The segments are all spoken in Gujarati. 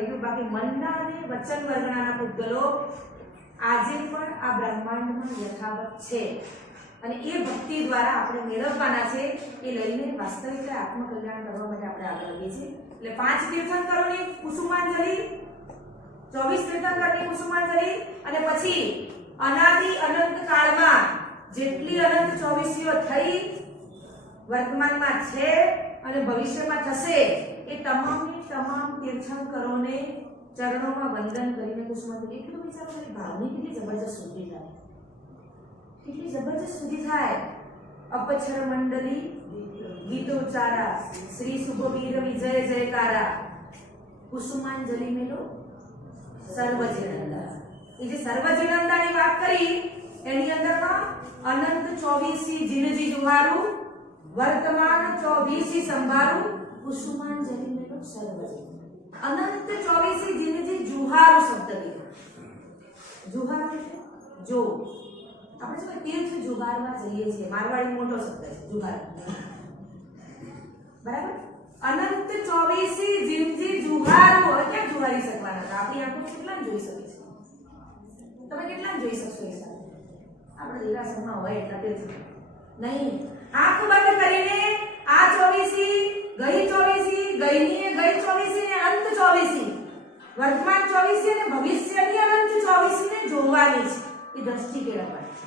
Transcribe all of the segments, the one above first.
થઈ ગયું. બાકી મનના અને વચન વર્ગના પૂતગલો આજે પણ આ બ્રહ્માંડમાં યથાવત છે અને એ ભક્તિ દ્વારા આપણે મેળવવાના છે. એ લઈને વાસ્તવિક આત્મકલ્યાણ કરવા માટે આપણે આગળ વધીએ છીએ. એટલે 5 તીર્થંકરોની કુસુમાંજલિ, 24 તીર્થંકરની કુસુમાંજલિ અને પછી અનાદિ અનંત કાળમાં જેટલી અનંત 24ઓ થઈ વર્તમાનમાં છે અને ભવિષ્યમાં થશે એ તમામે તમામ તીર્થંકરોને ચરણોમાં વંદન કરીને કુસુમાંજલિ. એટલું વિચારો કે ભાવની કેટલી જબરજસ્ત સુધી થાય, કેટલી જબરજસ્ત સુધી થાય. અપચર મંડલી ગીતોચ્ચારા શ્રી શુભવીર વિજય જયકારા કુસુમાંજલિ મેલો સર્વજીનંદા. એ જે સર્વજીનંદાની વાત કરી એની અંદરમાં અનંત 24 જીનજી જુહારું, વર્તમાન 24 સંભારું કુસુમાંજલિ મેલો સર્વજીન. અનંત 24 જીનજી જુહારું શબ્દ લીધો. જુહાર એટલે જો આપણે શું તીર્થ જુહારમાં જઈએ છીએ, મારવાડી મોટો શબ્દ છે જુહાર, બરાબર. અનંત 24 જીનજી જુહારો એટલે જુહારી શકવાના હતા. આપણી આંખો કેટલા જોઈ શકે છે? તમે કેટલા જોઈ શકશો? એ સાથે આપણે દેરાસરમાં હોય એટલા તીર્થ નહીં. આંખ બંધ કરીને આ 24 ગઈ 24 ગઈની ગઈ 24 ને અંત 24 વર્તમાન 24 અને ભવિષ્યની અનંત 24 ને જોવાની છે. એ દ્રષ્ટિ કેળવવાની છે.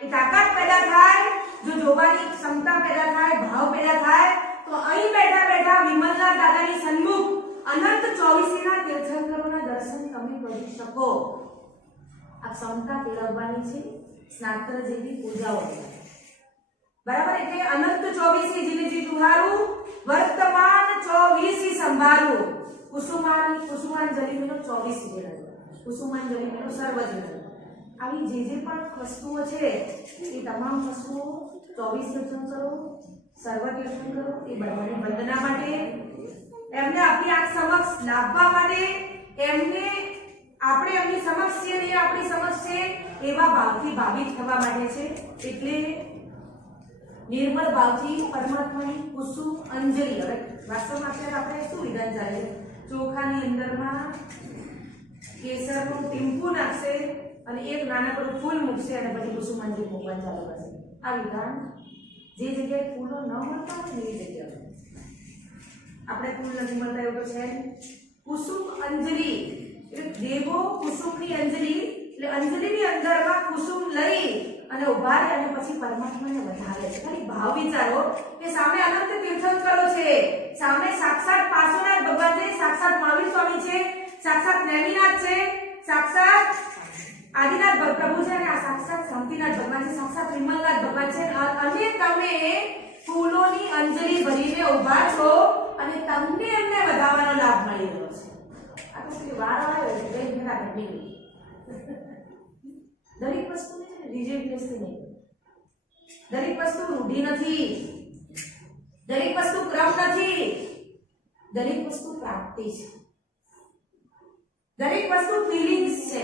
એ તાકાત પેદા થાય, જો જોવાની ક્ષમતા પેદા થાય, ભાવ પેદા થાય તો અહીં બેઠા બેઠા વિમલના દાદાની સન્મુખ અનંત 24 ના તીર્થંકરોના દર્શન તમે કરી શકો. આ ક્ષમતા કેળવવાની છે સ્નાત્ર જેવી પૂજાઓ, બરાબર. એટલે અનંત 24 જીનજી જુહારું, વર્તમાન 24 સંભારું કુસુમાંજલિ મેલો 24 જીનજી, કુસુમાંજલિ મેલો સર્વજીનજી. આવી જે પણ વસ્તુઓ છે એ તમામ વસ્તુઓ 24 તીર્થંકરો, સર્વ તીર્થંકરો એ બધાની વંદના માટે, એમને આપણી આંખ સમક્ષ લાવવા માટે, એમને આપણે એમની સમક્ષ છે ને આપણી સમક્ષ છે એવા ભાવથી ભાવિત થવા માટે છે. એટલે નિર્મળ ભાવથી પરમાત્માની કુસુમ અંજલિ. હવે વાસ્તવમાં અત્યારે આપણે શું વિધાન ચાલે? ચોખાની અંદરમાં કેસરનું ટીમ્પું નાખશે અને એક નાનકડું ફૂલ મૂકશે અને પછી કુસુમાંજલિ મૂકવાનું ચાલુ કરશે. આ વિધાન જે જગ્યાએ ફૂલો ન મળતા હોય ને એ જગ્યાએ આપણે ફૂલ નથી મળતા એવું તો છે. કુસુમ અંજલિ એટલે દેવો કુસુમની અંજલિ, એટલે અંજલિની અંદરમાં કુસુમ લઈ અને ઉભા રહે અને પછી પરમાત્માને વધારે છે. ખાલી ભાવ વિચારો કે સામે અનંત તીર્થંકરો છે, સામે સાક્ષાત પાર્શ્વનાથ ભગવાન છે, સાક્ષાત મહાવીર સ્વામી છે, સાક્ષાત નેમિનાથ છે, સાક્ષાત આદિનાથ પ્રભુ છે અને આ સાક્ષાત શાંતિનાથ ભગવાન છે, સાક્ષાત વિમલનાથ ભગવાન છે અને તમે ફૂલોની અંજલિ ભરીને ઉભા છો અને તમને એમને વધાવવાનો લાભ મળી રહ્યો છે. આ તો કે વાર આવ્યો છે બે ઘણા ઘણી દરેક વસ્તુને છે ને રિજેક્ટનેસથી નહીં, દરેક વસ્તુ રૂઢી નથી, દરેક વસ્તુ ક્રમ નથી, દરેક વસ્તુ પ્રાપ્તિ છે, દરેક વસ્તુ ફિલિંગ્સ છે.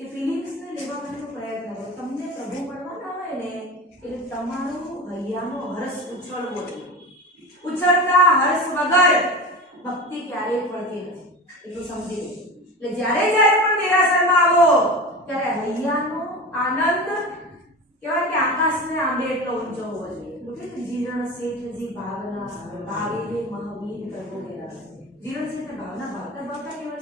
એ ફિલિંગ્સને લેવા માટેનો પ્રયત્ન કરો. તમને પ્રભુ મળવાના હોય ને એટલે તમારું હૈયાનો હર્ષ ઉછળવો જોઈએ. ઉછળતા હર્ષ વગર ભક્તિ ક્યારેય પડતી નથી, એટલું સમજી લો. એટલે જ્યારે જ્યારે પણ દેરાસરમાં આવો ત્યારે હૈયાનો આનંદ કહેવાય કે આકાશને આંબે એટલો ઊંચો હોવો જોઈએ. એટલે જીરણ શેઠજી ભાવના ભાવે મહાવીર પ્રભુ દેરાસ. જીરણ શેઠને ભાવના ભાવતા ભાવતા કેવા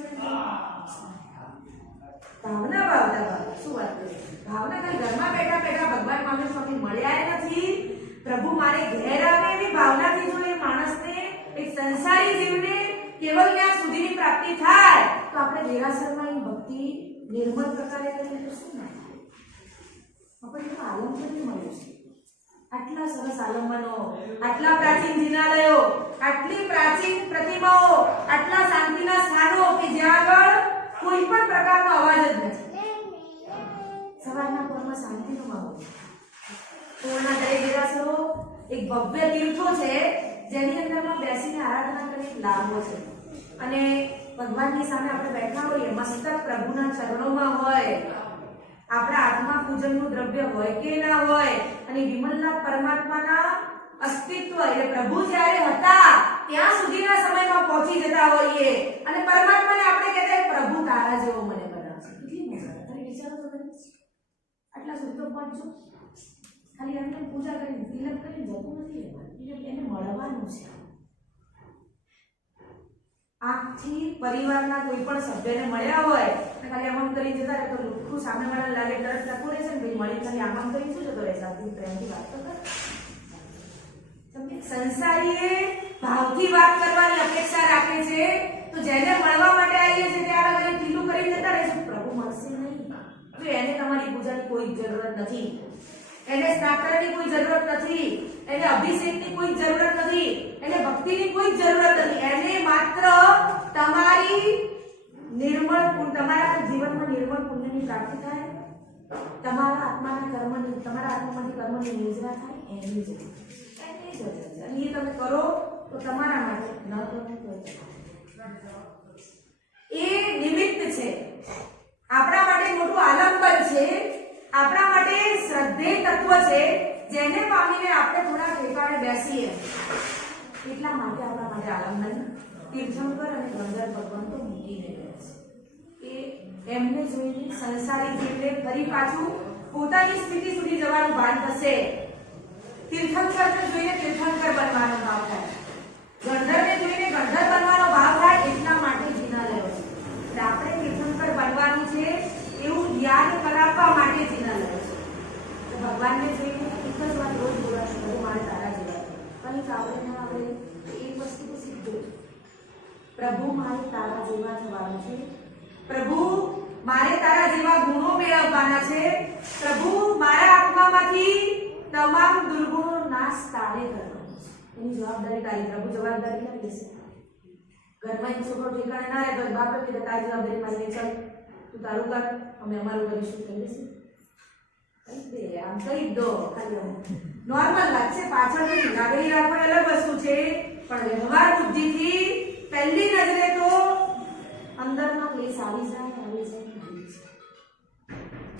ભાવના ભાવતા શું વાત કરી? ભાવના ખાલી ઘરમાં બેઠા બેઠા ભગવાન મહાવીર સ્વામી મળ્યા નથી, પ્રભુ મારે ઘેર આવે એવી ભાવનાથી જો એ માણસને એક સંસારી જીવને કેવલ જ્ઞાન સુધીની પ્રાપ્તિ થાય તો આપણે દેરાસરમાં એ ભક્તિ નિર્મળ પ્રકારે કરીએ તો શું ના થાય? આપણને આલંબન મળ્યું છે. આટલા સરસ આલંબનો, આટલા પ્રાચીન જિનાલયો, આટલી પ્રાચીન પ્રતિમાઓ, આટલા શાંતિના સ્થાનો કે જ્યાં આગળ કોઈ પણ પ્રકારનો અવાજ જ નથી. સવારના પોરમાં શાંતિનો માહોલ. પૂર્ણા દરેક દેરાસરો એક ભવ્ય તીર્થો છે જેની અંદરમાં બેસીને આરાધના કરી લાભો છે અને ભગવાનની સામે આપણે બેઠા હોઈએ, મસ્તક પ્રભુના ચરણોમાં હોય, આપણા હાથમાં પૂજનનું દ્રવ્ય હોય કે ના હોય અને વિમલનાથ પરમાત્માના અસ્તિત્વ એટલે પ્રભુ જ્યારે હતા ત્યાં સુધીના સમયમાં પહોંચી જતા હોઈએ અને પરમાત્મા આટલા સુધી તો પહોંચજો. ખાલી એમને પૂજા કરીને તિલક કરીને જતું નથી રહેવાનું, એને મળવાનું છે. આખી પરિવારના કોઈ પણ સભ્યને મળ્યા હોય અને ખાલી આમ કરી જતા રહે તો લુખ્ખું સામેવાળા લાગે તરત જતું રહેશે ને ભાઈ મળી ખાલી આમ કરી શું જતો રહેશે. આપણી પ્રેમથી વાત તો કર. સંસારીએ ભાવથી વાત કરવાની અપેક્ષા રાખે છે, તો જેને મળવા માટે આવીએ છે ત્યારે ખાલી ઢીલું કરી જતા રહેશે, પ્રભુ મળશે નહીં. તો એને તમારી પૂજાની કોઈ જરૂરત નથી, એને સ્નાતરની કોઈ જરૂરત નથી, એને અભિષેકની કોઈ જરૂરત નથી, એને ભક્તિની કોઈ જરૂરત નથી. એને માત્ર તમારી નિર્મળ પુણ્ય, તમારા જીવનમાં નિર્મળ પુણ્યની પ્રાપ્તિ થાય, તમારા આત્માના કર્મની, તમારા આત્મામાંથી કર્મની નિર્જરા થાય, એની જરૂર. એની જરૂર છે. અને એ તમે કરો તો તમારા માટે, ન કરો તો એ નિમિત્ત છે. આપણા માટે મોટું આલંબન છે, આપણા માટે શ્રદ્ધેય તત્વ છે, જેને પામીને આપણે થોડા ઠેકાણે બેસીએ એટલા માટે આપણા માટે આલંબન તીર્થંકર અને ગંધર્વ ભગવાન તો મૂકીને ગયા છે. એ એમને જોઈને સંસારી જીવને ફરી પાછું પોતાની સ્થિતિ સુધી જવાનું ભાન થશે. તીર્થંકરને જોઈને તીર્થંકર બનવાનો ભાવ થાય, ગંધર્વને જોઈને ગંધર્વ બનવાનો ભાવ થાય, એટલા માટે જિનાલયો છે. એટલે આપણે તીર્થંકર બનવાનું છે એવું યાદ કરાવવા માટે જિનાલયો છે. તો ભગવાનને જોઈને એક જ વાત રોજ બોલાશે, પ્રભુ મારે તારા જેવા કંઈક આવડે ના આવડે એક વસ્તુ તો સીધું, પ્રભુ મારે તારા જેવા થવાનું છે, પ્રભુ મારે તારા જેવા ગુણો મેળવવાના છે, પ્રભુ મારા આત્મામાંથી તમામ દુર્ગુણો નાશ તારે કરવાનો છે. એની જવાબદારી તારી. પ્રભુ જવાબદારી ના લેશે. ઘરમાં એક છોકરો ઠેકાણે ના રહે તો બાપે કે તારી જવાબદારી મારી, ચાલ તું તારું કર, અમે અમારું કરીશું. કહી દેશે? કહી દે, આમ કહી દો. ખાલી નોર્મલ વાત છે, પાછળ લાગણી રાખવાની અલગ વસ્તુ છે, પણ વ્યવહાર બુદ્ધિથી પહેલી નજરે તો અંદરમાં ક્લેશ આવી જાય.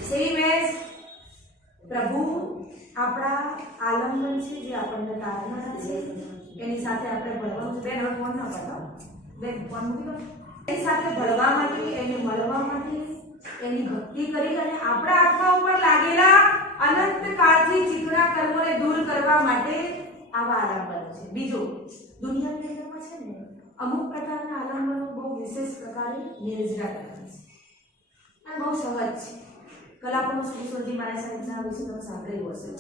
સેમ એઝ પ્રભુ આપણા આલંબન છે, જે આપણને તારનારા છે, એની સાથે આપણે ભળવાનું છે. બેન હવે ફોન ના બતાવો, બેન ફોન મૂકી દો. એની સાથે ભળવા માટે, એને મળવા માટે, એની ભક્તિ કરી અને આપણા આત્મા ઉપર લાગેલા અનંત કાળથી ચીકણા કર્મોને દૂર કરવા માટે આવા આલંબનો છે. બીજું, દુનિયાની અંદરમાં છે ને અમુક પ્રકારના આલંબનો બહુ વિશેષ પ્રકારે નિર્જરા કરવાની છે અને બહુ સહજ છે. કલાપનો શ્રી મારા સાહેબના વિશે તમે સાંભળેલું હશે.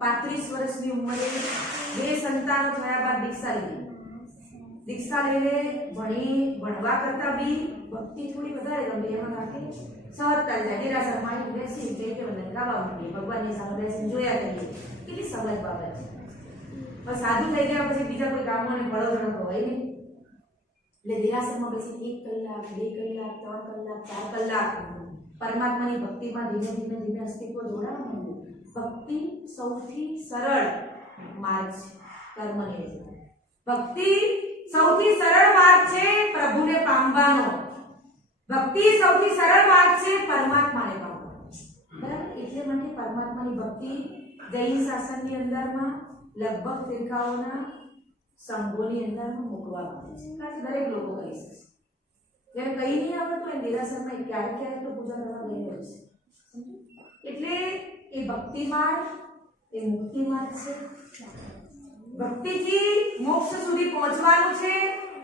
35 વર્ષની ઉંમરે 2 સંતાનો થયા બાદ દીક્ષા લીધી. દીક્ષા લઈને ભણવા કરતા બી ભક્તિ થોડી વધારે ગમી, એમાં માટે સહજતા જાય. નિરાશરમાં બેસી જઈ કે મને ગાવા માંડીએ, ભગવાનની સામે બેસીને જોયા કરીએ. કેટલી સહજ બાબત છે. પણ સાધુ થઈ ગયા પછી બીજા કોઈ કામમાં ભળો જણો તો હોય નહીં. એટલે નિરાશરમાં બેસી 1 કલાક, 2 કલાક, 3 કલાક, 4 કલાક પરમાત્માની ભક્તિમાં ધીમે ધીમે ધીમે અસ્તિત્વ જોડાવા માંડ્યું. ભક્તિ સૌથી સરળ માર્ગ છે કર્મની. ભક્તિ સૌથી સરળ માર્ગ છે પ્રભુને પામવાનો. ભક્તિ સૌથી સરળ માર્ગ છે પરમાત્માને પામવાનો. બરાબર? એટલે માટે પરમાત્માની ભક્તિ જૈન શાસનની અંદરમાં લગભગ ફિરકાઓના સંઘોની અંદરમાં મૂકવામાં આવે છે. કારણ કે દરેક લોકો કરી શકશે. જ્યારે કઈ નહીં આવડતું એ નિરાશરમાં ક્યારેક ક્યારેક તો પૂજા કરવા ગઈ હોય છે. એટલે એ ભક્તિ માર્ગ એ મુક્તિ માર્ગ છે. ભક્તિથી મોક્ષ સુધી પહોંચવાનું છે.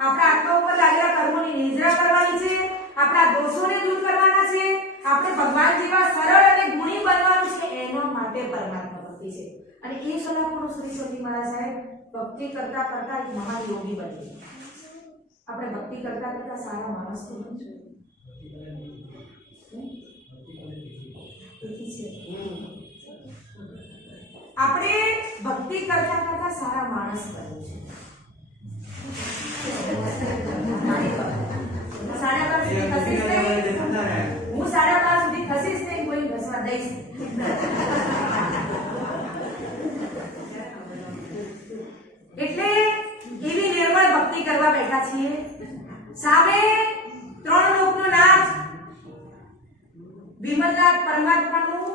આપણા આત્મા ઉપર લાગેલા કર્મોની નિર્જરા કરવાની છે, આપણા દોષોને દૂર કરવાના છે, આપણે ભગવાન જેવા સરળ અને ગુણી બનવાનું છે. એના માટે પરમાત્મા ભક્તિ છે. અને એ સલાહપૂર્ણ શ્રી મહારાજ સાહેબ ભક્તિ કરતા કરતા એક મહાન યોગી બની. આપણે ભક્તિ કરતા કરતા સારા માણસ તો બનશું. આપણે ભક્તિ કરતા કરતા સારા માણસ બનવું છે. હું 12:30 સુધી ખસીશ નહીં, કોઈ ઘસવા દઈશ. એટલે એવી નિર્મળ ભક્તિ કરવા બેઠા છીએ. સામે 3 લોકનો નાથ વિમલનાથ પરમાત્માનું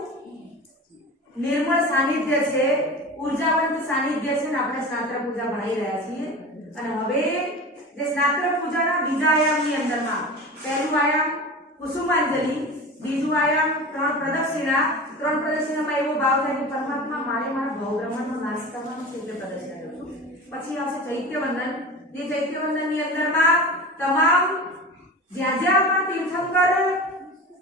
નિર્મળ સાનિધ્ય છે, ઉર્જાવંત સાનિધ્ય છે ને આપણે સ્નાત્ર પૂજા ભણાઈ રહ્યા છીએ. અને હવે જે સ્નાત્ર પૂજાના બીજા આયામની અંદરમાં પહેલું આયામ કુસુમાંજલિ, બીજું આયામ 3 પ્રદક્ષિણા, ત્રણ પ્રદક્ષિણામાં એવો ભાવ થાય કે પરમાત્મા મારે મારા ભવબ્રહ્માંડનો નાશ કરવાનો છે એટલે પ્રદક્ષિણા કરું છું. પછી આવશે ચૈત્યવંદન. જે ચૈત્યવંદનની અંદરમાં તમામ જ્યાં જ્યાં પણ તીર્થંકર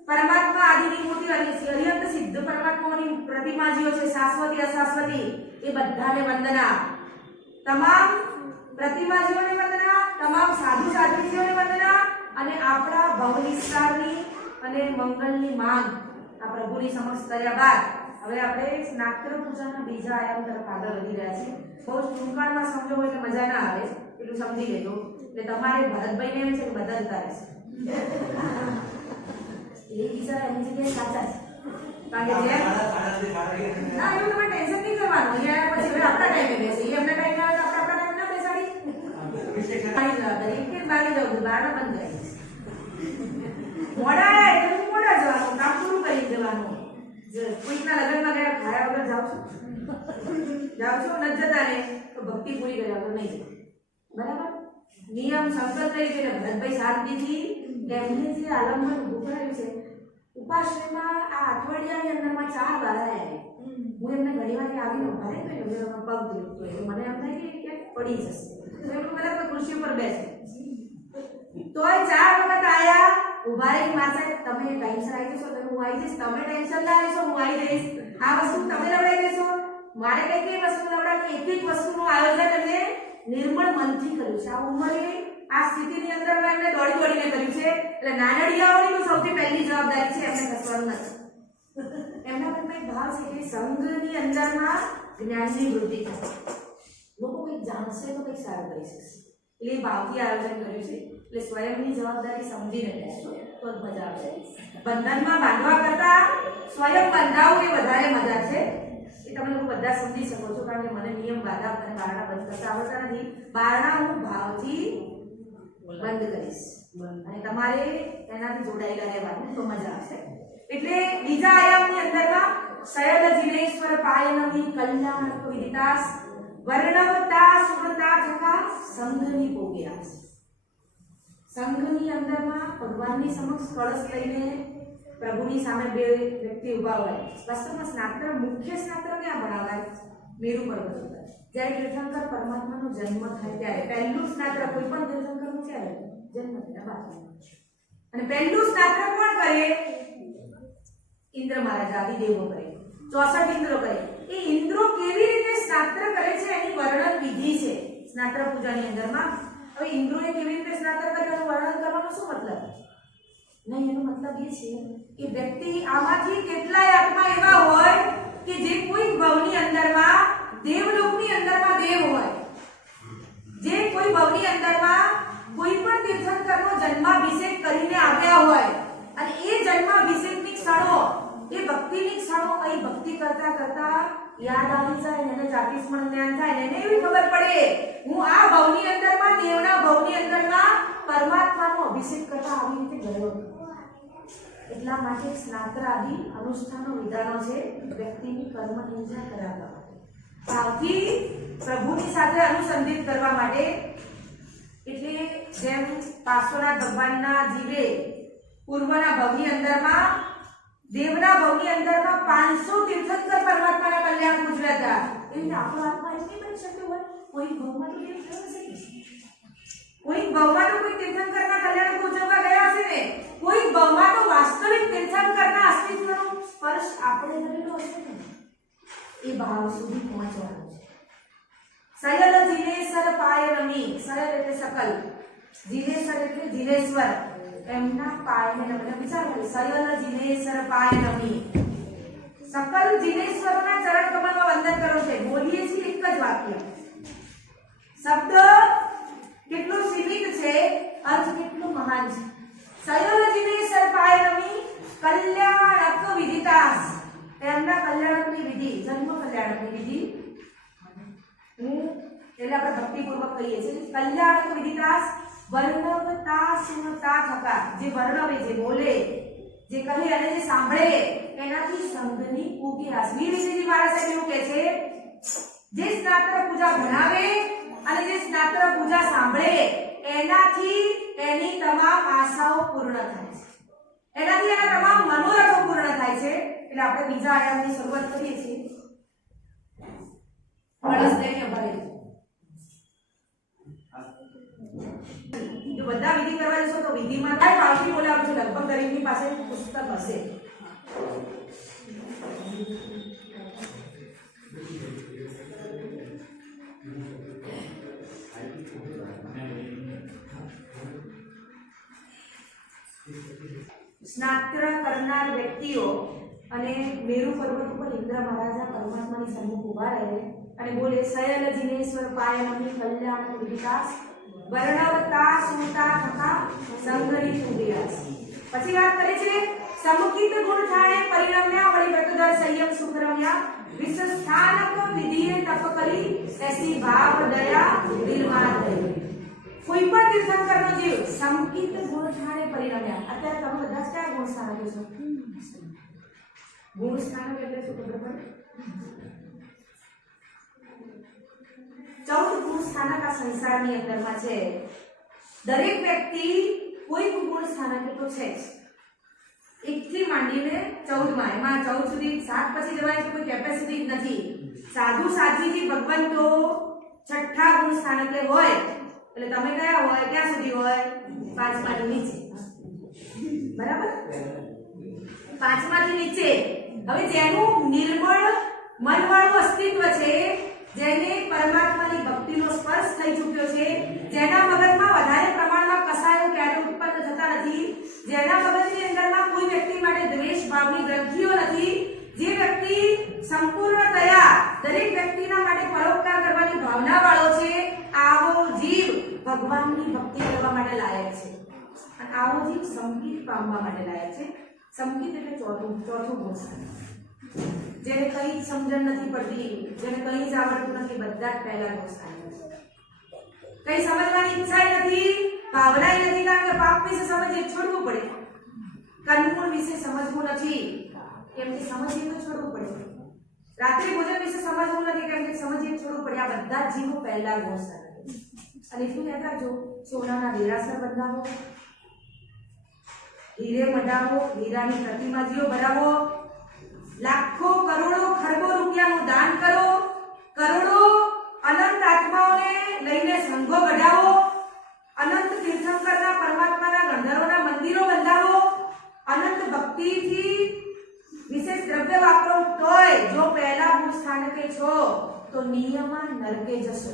પરમાત્મા આદિની મૂર્તિ અને અર્યંત સિદ્ધ પરમાત્માઓની પ્રતિમાજીઓ છે, શાશ્વતી અશાશ્વતી, એ બધાને વંદના. તમામ પ્રતિમાજીઓને વંદના, તમામ સાધુ સાધ્વીજીઓને વંદના અને આપણા ભવનિસ્તારની અને મંગળની માંગ આ પ્રભુની સમક્ષ કર્યા બાદ હવે આપણે સ્નાત્ર પૂજાના બીજા આયામ તરફ આગળ વધી રહ્યા છીએ. બહુ ટૂંકાણમાં સમજો એટલે મજા ના આવે એટલું સમજી લેજો. એટલે તમારે ભરતભાઈને એમ છે કે બધા જતા રહેશે, એ બિચારા એની જગ્યાએ સાચા છે. કારણ કે ના એવું તમારે ટેન્શન નહીં કરવાનું. અહીંયા પછી હવે આપણા ટાઈમે બેસે, એ એમના ટાઈમે આવે તો આપણે આપણા ટાઈમે ના બેસાડી જવાબદારી એક બારી જવું, બારણા બંધ કરી મોડા આવ્યા એટલે મોડા જવાનું, કામ પૂરું કરી જવાનું. કોઈકના લગ્નમાં ગયા ખાયા વગર જાવ છો નથી જતા ને તો ભક્તિ પૂરી કર્યા વગર નહીં જતા. બરાબર? નિયમ સંકલ્પ કરી કે ભરતભાઈ શાંતિથી એમને જે આલંબન ઉભું કરાયું છે ઉપાશ્રયમાં આ અઠવાડિયાની અંદરમાં 4 વાર આવ્યા. હું એમને ઘણી વાર આવીને ઉભા રહે તો પગ ધોતો એટલે મને એમ થાય કે ક્યાંક પડી જશે તો એમનું બધા ખુરશી ઉપર બેસે તોય 4 વખત આયા. ઉભા રહી માસા તમે ટાઈમસર આવી જશો તો હું આવી જઈશ, તમે ટેન્શન ના લેશો હું આવી જઈશ, આ વસ્તુ તમે લવડાવી દેશો. મારે કઈ વસ્તુ લવડાવવાની, એક એક વસ્તુનું આયોજન એમને નિર્મળ મનથી કર્યું છે. આ ઉંમરે આ સ્થિતિની અંદર એમને દોડી દોડીને કર્યું છે. એટલે નાનડિયાઓની તો સૌથી પહેલી જવાબદારી છે એમને કસવાનું નથી. એમના મનમાં એક ભાવ છે કે સંઘની અંદરમાં જ્ઞાનની વૃદ્ધિ થાય, લોકો કંઈક જાણશે તો કંઈક સારું કરી શકશે એટલે એ ભાવથી આયોજન કર્યું છે. એટલે સ્વયંની જવાબદારી સમજીને લેશો તો જ મજા આવશે. બંધનમાં બાંધવા કરતા સ્વયં બંધાવવું એ વધારે મજા છે. એ તમે લોકો બધા સમજી શકો છો કારણ કે મને નિયમ બાંધા અને બારણા બંધ કરતા આવડતા નથી. બારણા હું ભાવથી બંધ કરીશ અને તમારે એનાથી જોડાયેલા રહેવાનું તો મજા આવશે. એટલે બીજા આયામની અંદરમાં શયલ જીનેશ્વર પાયનમી કલ્યાણ વિદિતાસ વર્ણવતા સુરતા થકા સંઘની ભોગ્યાસ. સંઘની અંદરમાં ભગવાનની સમક્ષ કળશ લઈને પ્રભુની સામે બે વ્યક્તિ ઉભા હોય. વાસ્તવમાં સ્નાત્ર મુખ્ય સ્નાત્ર ક્યાં ભણાવાય? મેરુ પર્વત ઉપર. જ્યારે તીર્થંકર પરમાત્માનો જન્મ થાય ત્યારે પહેલું સ્નાત્ર કોઈ પણ તીર્થંકરનું ક્યારે? જન્મ થયા બાદ. અને પહેલું સ્નાત્ર કોણ કરે? ઇન્દ્ર મહારાજ આદિદેવો કરે, 64 ઇન્દ્રો કરે. એ ઇન્દ્રો કેવી રીતે સ્નાત્ર કરે છે એની વર્ણન વિધિ છે સ્નાત્ર પૂજાની અંદરમાં. હવે ઇન્દ્રોએ કેવી રીતે સ્નાત્ર કર્યું વર્ણન કરવાનો શું મતલબ? નહીં, એનો મતલબ એ છે કે વ્યક્તિ આમાંથી કેટલાય આત્મા એવા હોય કે જે કોઈ ભવની અંદરમાં દેવલોકની અંદરમાં દેવ હોય, જે કોઈ ભવની અંદરમાં કોઈ પણ તીર્થંકરનો જન્માભિષેક કરીને આવ્યા હોય અને એ જન્માભિષેકની ક્ષણો, એ ભક્તિની ક્ષણો અહીં ભક્તિ કરતા કરતા યાદ આવી જાય ને એને જાતિસ્મરણ જ્ઞાન થાય ને એને એવી ખબર પડે હું આ ભવની અંદરમાં દેવના ભવની અંદરમાં પરમાત્માનો અભિષેક કરતા આવી રીતે ગયો. એટલા માટે સ્નાત્ર આદિ અનુષ્ઠાનો વિધાનો છે વ્યક્તિની કર્મ નિર્જા કરાવવા માટે, ભાવથી પ્રભુની સાથે અનુસંધિત કરવા માટે. એટલે જેમ પાર્શ્વનાથ ભગવાનના જીવે પૂર્વના ભવની અંદરમાં દેવના ભવની અંદરમાં 500 તીર્થંકર પરમાત્માના કલ્યાણ પૂજવ્યા હતા. એવી આપણો આત્મા એમ નહીં બની શક્યો હોય. કોઈ ભવમાં તો દેવ થયો હશે, કોઈ ભવમાં તો કોઈ તીર્થંકરના કલ્યાણ પૂજવવા ગયા હશે ને, કોઈ ભવમાં તો વાસ્તવિક તીર્થંકરના અસ્તિત્વનો સ્પર્શ આપણે કરેલો હશે ને. એ ભાવ સુધી પહોંચવાનું છે. શયલ જીનેશ્વર પાયનમી. શયલ એટલે સકલ, જીનેશ્વર એટલે જીનેશ્વર, એમના પાયને નમને વિચાર કરો. શયલ જીનેશ્વર પાયનમી. સકલ જીનેશ્વરના ચરણ કમળમાં વંદન કરો છે. બોલીએ છીએ એક જ વાક્ય. શબ્દ કેટલો સીમિત છે, અર્થ કેટલો મહાન છે. શયલ જીનેશ્વર પાયનમી કલ્યાણક વિદિતાસ. એમના કલ્યાણકની વિધિ, જન્મ કલ્યાણકની વિધિ હું એટલે આપણે ભક્તિપૂર્વક કહીએ છીએ. કલ્યાણક વિદિતાસ વર્ણવતા સુનતા થકા. જે વર્ણવે, જે બોલે, જે કહે અને જે સાંભળે એનાથી સંઘની ઉગીરાસ. વીરસિંહજી મહારાજ સાહેબ એવું કહે છે જે સ્નાત્ર પૂજા ભણાવે અને જે સ્નાત્ર પૂજા સાંભળે એનાથી એની તમામ આશાઓ પૂર્ણ થાય છે. એનાથી એના તમામ મનોરથો પૂર્ણ થાય છે. એટલે આપણે બીજા આયામની શરૂઆત કરીએ છીએ. કળશ દઈને ભરેલું. જો બધા વિધિ કરવા જશો તો વિધિમાં કાંઈ પાવતી બોલાવું છું. લગભગ દરેકની પાસે પુસ્તક હશે. સ્નાત્ર કરનાર વ્યક્તિઓ અને મેરુ પર્વત ઉપર ઇન્દ્ર મહારાજા પરમાત્માની સન્મુખ ઉભા રહે અને બોલે સયલ જીનેશ્વર પાયનમી કલ્યાણ વિકાસ વર્ણવતા સુતા તથા સંગરી સુબિયાસ. પછી વાત કરે છે સમકિત ગુણ થાણે પરિણમ્યા વળી વ્રતદર સંયમ સુખરમ્યા વિશ્વસ્થાનક વિધિએ તપ કરી એસી ભાવ દયા દિલમાં થઈ. કોઈ પણ તીર્થંકરનો જીવ સમકિત ગુણ થાણે પરિણમ્યા. અત્યારે તમે બધા કયા ગુણ સ્થાનકો છો? ગુણ સ્થાનક એટલે શું ખબર પડે? 14 ગુણ સ્થાનક આ સંસારની અંદરમાં છે. દરેક વ્યક્તિ કોઈ ગુણ સ્થાનક તો છે જ. 1 થી માંડીને 14 માં, એમાં 14 સુધી 7 પછી જવાય છે, કોઈ કેપેસિટી જ નથી. સાધુ સાધ્વીજી ભગવંતો છઠ્ઠા ગુણ સ્થાનકે હોય એટલે તમે કયા હોય, ક્યાં સુધી હોય? 5 માંથી નીચે. બરાબર? 5 માંથી નીચે. હવે જેનું નિર્મળ મનવાળું અસ્તિત્વ છે, જેને પરમાત્માની ભક્તિનો સ્પર્શ થઈ ચૂક્યો છે, જેના મગજમાં વધારે પ્રમાણમાં કસાયો ક્યારે ઉત્પન્ન થતા નથી, જેના મગજની અંદરમાં કોઈ વ્યક્તિ માટે દ્વેષ ભાવની ગ્રંથિઓ નથી, જે વ્યક્તિ સંપૂર્ણતયા દરેક વ્યક્તિના માટે પરોપકાર કરવાની ભાવના વાળો છે, આવો જીવ ભગવાનની ભક્તિ કરવા માટે લાયક છે. અને આવો જીવ સંકિત પામવા માટે લાયક છે. સંકિત એટલે ચોથું ગુણ. જેને કઈ સમજણ નથી પડતી, જેને કઈ જ આવડતું નથી, બધા જ પહેલા ગુણ સ્થાન છે. કઈ સમજવાની ઈચ્છા નથી, ભાવના નથી, કારણ કે પાપ વિશે સમજીએ છોડવું પડે. કર્મગુણ વિશે સમજવું નથી, કેમ કે સમજીએ તો છોડવું પડે. રાત્રિ ભોજન વિશે સમજવું નથી, કેમ કે સમજીએ છોડવું પડે. આ બધા જીવો પહેલા ગુણ સ્થાન. અને એટલું યાદ રાખજો, સોનાના દેરાસર બંધાવો, હીરે મઢાવો, હીરાની પ્રતિમાજીઓ બનાવો, લાખો કરોડો ખરબો રૂપિયાનું દાન કરો, કરોડો અનંત આત્માઓને લઈને સંઘો કઢાવો, અનંત તીર્થંકરના પરમાત્માના ગંધર્વોના મંદિરો બંધાવો, અનંત ભક્તિથી વિશેષ દ્રવ્ય વાપરો, તોય જો પહેલા ગુણ સ્થાનકે છો તો નિયમમાં નરકે જશો.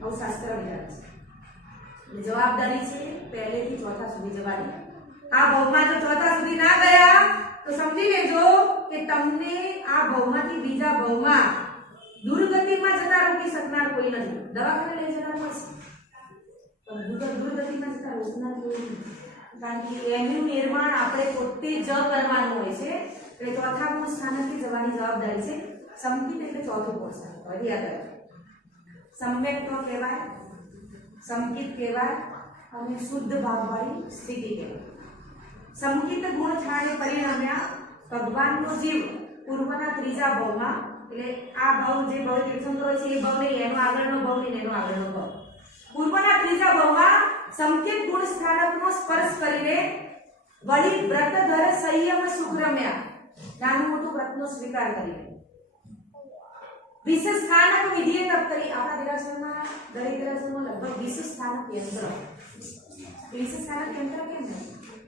આવું શાસ્ત્ર વિચારે છે. જવાબદારી છે પહેલેથી ચોથા સુધી જવાની. આ ભાવમાં જો ચોથા સુધી ના ગયા તો સમજી લેજો કે તમને આ ભાવમાંથી બીજા ભાવમાં દુર્ગતિમાં જતા રોકી શકનાર કોઈ નથી. દવાખાને લઈ જનાર મળશે પણ દુર્ગતિમાં જતા રોકનાર કોઈ નથી, કારણ કે એનું નિર્માણ આપણે પોતે જ કરવાનું હોય છે. એટલે ચોથા ગુણ સ્થાનકથી જવાની જવાબદારી છે. સંકિત એટલે ચોથું ગુણ સ્થાનક. હવે યાદ રાખો, સમ્યક્ત્વ કહેવાય, સંકિત કહેવાય અને શુદ્ધ ભાવવાળી સ્થિતિ કહેવાય. સંકિત ગુણ થાણે પરિણમ્યા ભગવાનનો જીવ પૂર્વના ત્રીજા ભાવમાં, એટલે આ ભાવ જે ભાવ તીર્થંકરો છે એ ભાવ નહીં, એનો આગળનો ભાવ નહીં, એનો આગળનો ભાવ, પૂર્વના ત્રીજા ભાવમાં સંકિત ગુણ સ્થાનકનો સ્પર્શ કરીને વળી વ્રતધર સંયમ સુખરમ્યા, નાનું મોટું વ્રતનો સ્વીકાર કરીને વિશેષ સ્થાનક વિધિએ તપ કરી. આપણા દેરાસરમાં દરેક દેરાસરમાં લગભગ વિશેષ સ્થાનક યંત્ર. વિશેષ સ્થાનક યંત્ર કેમ ને?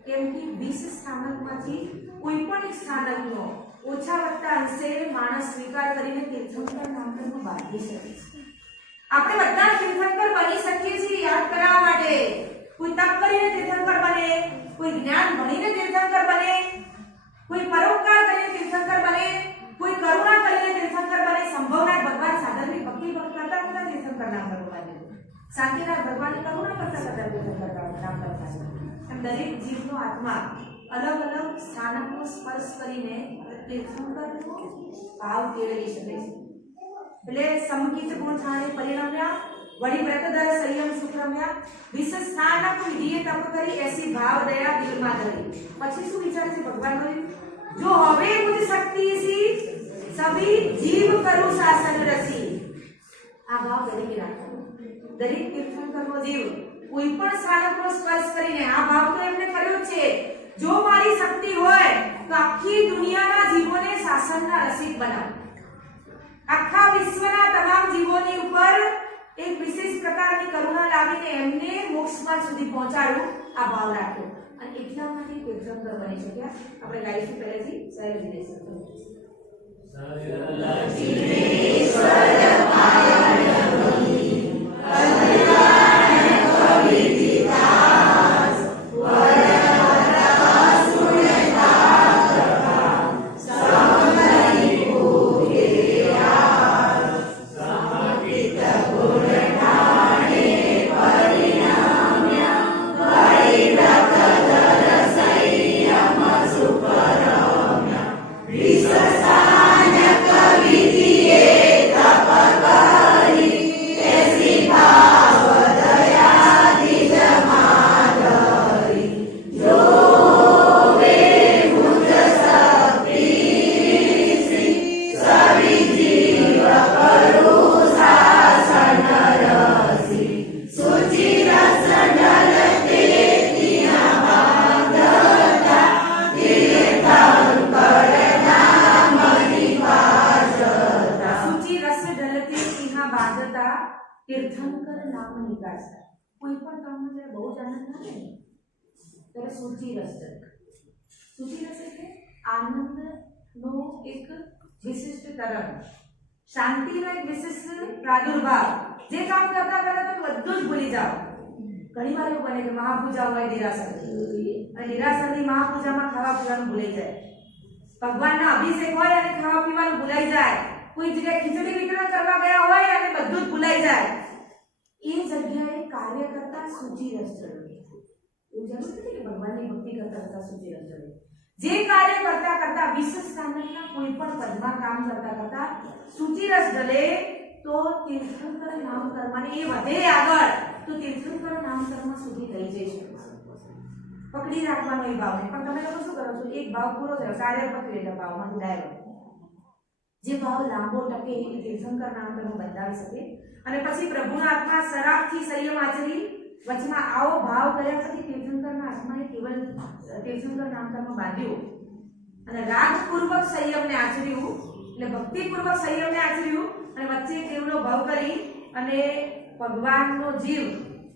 કેમ કે વિશેષ સ્થાનકમાંથી કોઈ પણ એક સ્થાનકનો ઓછા વત્તા અંશે માણસ સ્વીકાર કરીને તીર્થંકર નામનો બાંધી શકે છે. આપણે બધા તીર્થંકર બની શકીએ છીએ. યાદ કરાવવા માટે કોઈ તપ કરીને તીર્થંકર બને, કોઈ જ્ઞાન ભણીને તીર્થંકર બને, કોઈ પરોપકાર કરીને તીર્થંકર બને, કોઈ કરુણા કરીને તીર્થંકર બને. સંભવના ભગવાન સાધનની ભક્તિ કરતા કરતા તીર્થંકર નામ ભગવાન, શાંતિનાથ ભગવાનની કરુણા કરતા કરતા તીર્થંકર નામ ભગવાન. એમ દરેક જીવનો આત્મા અલગ અલગ સ્થાનકનો સ્પર્શ કરીને તીર્થંકરનો ભાવ કેળવી શકે છે. એટલે સમકિત ગુણ થાણે પરિણમ્યા વળી વ્રતધર સંયમ સુખરમ્યા વિશેષ સ્થાનક વિધિએ તપ કરી એસી ભાવ દયા દિલમાં ધરી. પછી શું વિચારે છે ભગવાનનો? જો હવે મુझ શક્તિ સી સભી જીવ કરું શાસન રસી. આ ભાવ દરેકે રાખવાનો. દરેક તીર્થંકરનો જીવ કોઈ પણ સ્થાનકનો સ્પર્શ કરીને આ ભાવ તો એમને કર્યો છે જો મારી શક્તિ હોય તો આખી દુનિયાના જીવોને શાસનના રસિક બનાવું, આખા વિશ્વના તમામ જીવોની ઉપર એક વિશેષ પ્રકારની કરુણા લાવીને એમને મોક્ષ માર્ગ સુધી પહોંચાડું, આ ભાવ રાખ્યો અને એટલા માટે તીર્થંકર બની શક્યા. આપણે ગાઈશું પહેલેથી સહેજ દેશો તીર્થંકર નામ નિકાળતા. કોઈ પણ કામમાં જ્યારે બહુ જ આનંદ આવે ને ત્યારે સૂચિ રસ ચડે. સૂચિ રસ એટલે આનંદનો એક વિશિષ્ટ તરંગ, શાંતિનો એક વિશિષ્ટ પ્રાદુર્ભાવ. જે કામ કરતા કરતા તમે બધું જ ભૂલી જાઓ. ઘણી વાર એવું બને કે મહાપૂજા હોય દેરાસર અને દેરાસરની મહાપૂજામાં ખાવા પીવાનું ભૂલાઈ જાય. ભગવાનના અભિષેક હોય અને ખાવા પીવાનું ભૂલાઈ જાય. કોઈ જગ્યાએ ખીચડી વિતરણ કરવા ગયા હોય અને બધું જ ભૂલાઈ જાય. એ જગ્યાએ કાર્ય કરતા સૂચિ રસ ચડે. એવું જરૂર નથી કે ભગવાનની ભક્તિ કરતા કરતા સૂચિ રસ ચડે. જે કાર્ય કરતા કરતા વિશેષ સ્થાનકના કોઈ પણ પદમાં કામ કરતા કરતા સૂચિ રસ ચડે તો તીર્થંકર નામ કર્મને એ વધે આગળ તો તીર્થંકર નામ કર્મ સુધી લઈ જઈ શકે. પકડી રાખવાનો એ ભાવને. પણ તમે લોકો શું કરો છો, એક ભાવ પૂરો થયો કાર્ય પકડી એટલે ભાવમાં ડાયરેક્ટ જે ભાવ લાંબો ટકે એ તીર્થંકર નામ કર્મ બંધાવી શકે. અને પછી પ્રભુના આત્મા શરાબથી સંયમ આચરી વચમાં આવો ભાવ કર્યા પછી તીર્થંકરના આત્માએ કેવલ તીર્થંકર નામ કર્મ બાંધ્યું અને રાગપૂર્વક સંયમને આચર્યું, એટલે ભક્તિપૂર્વક સંયમને આચર્યું અને વચ્ચે કેવલો ભાવ કરી અને ભગવાનનો જીવ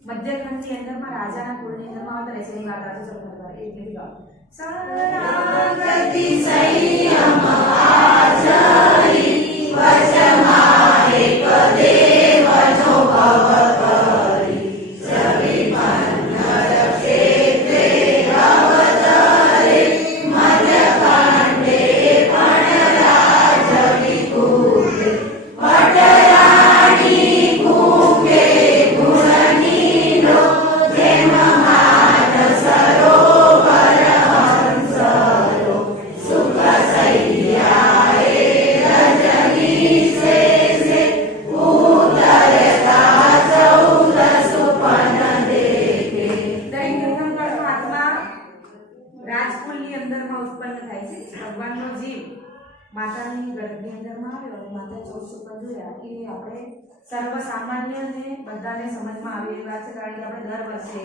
મધ્યખંડની અંદરમાં રાજાના કુળની અંદરમાં આવતા રહેશે. એની વાત આજે ચર્ચા કરીએ. એટલે ગાઓ શરણાગતિ સંયમ આચરી વચમાં એક દેવનો ભવ કરી સવિપન્ન ક્ષેત્રે અવતરે મધ્યખંડે પણ રાજ વિકુલે વટરાણી ભૂગે ગુણનીનો જેમ માત સરોવર હંસરો સુખ સૈયાએ રજની સે ઉતરતા ચૌદ સુપન દેખે. દરેક તીર્થંકરનો આત્મા રાજકુળની અંદરમાં ઉત્પન્ન થાય છે. ભગવાનનો જીવ માતાની ગર્ભની અંદરમાં આવ્યો અને માતા 14 સુપન જોયા. એ આપણે સર્વસામાન્ય ને બધાને સમજમાં આવે એ વાત છે. કારણ કે આપણે દર વર્ષે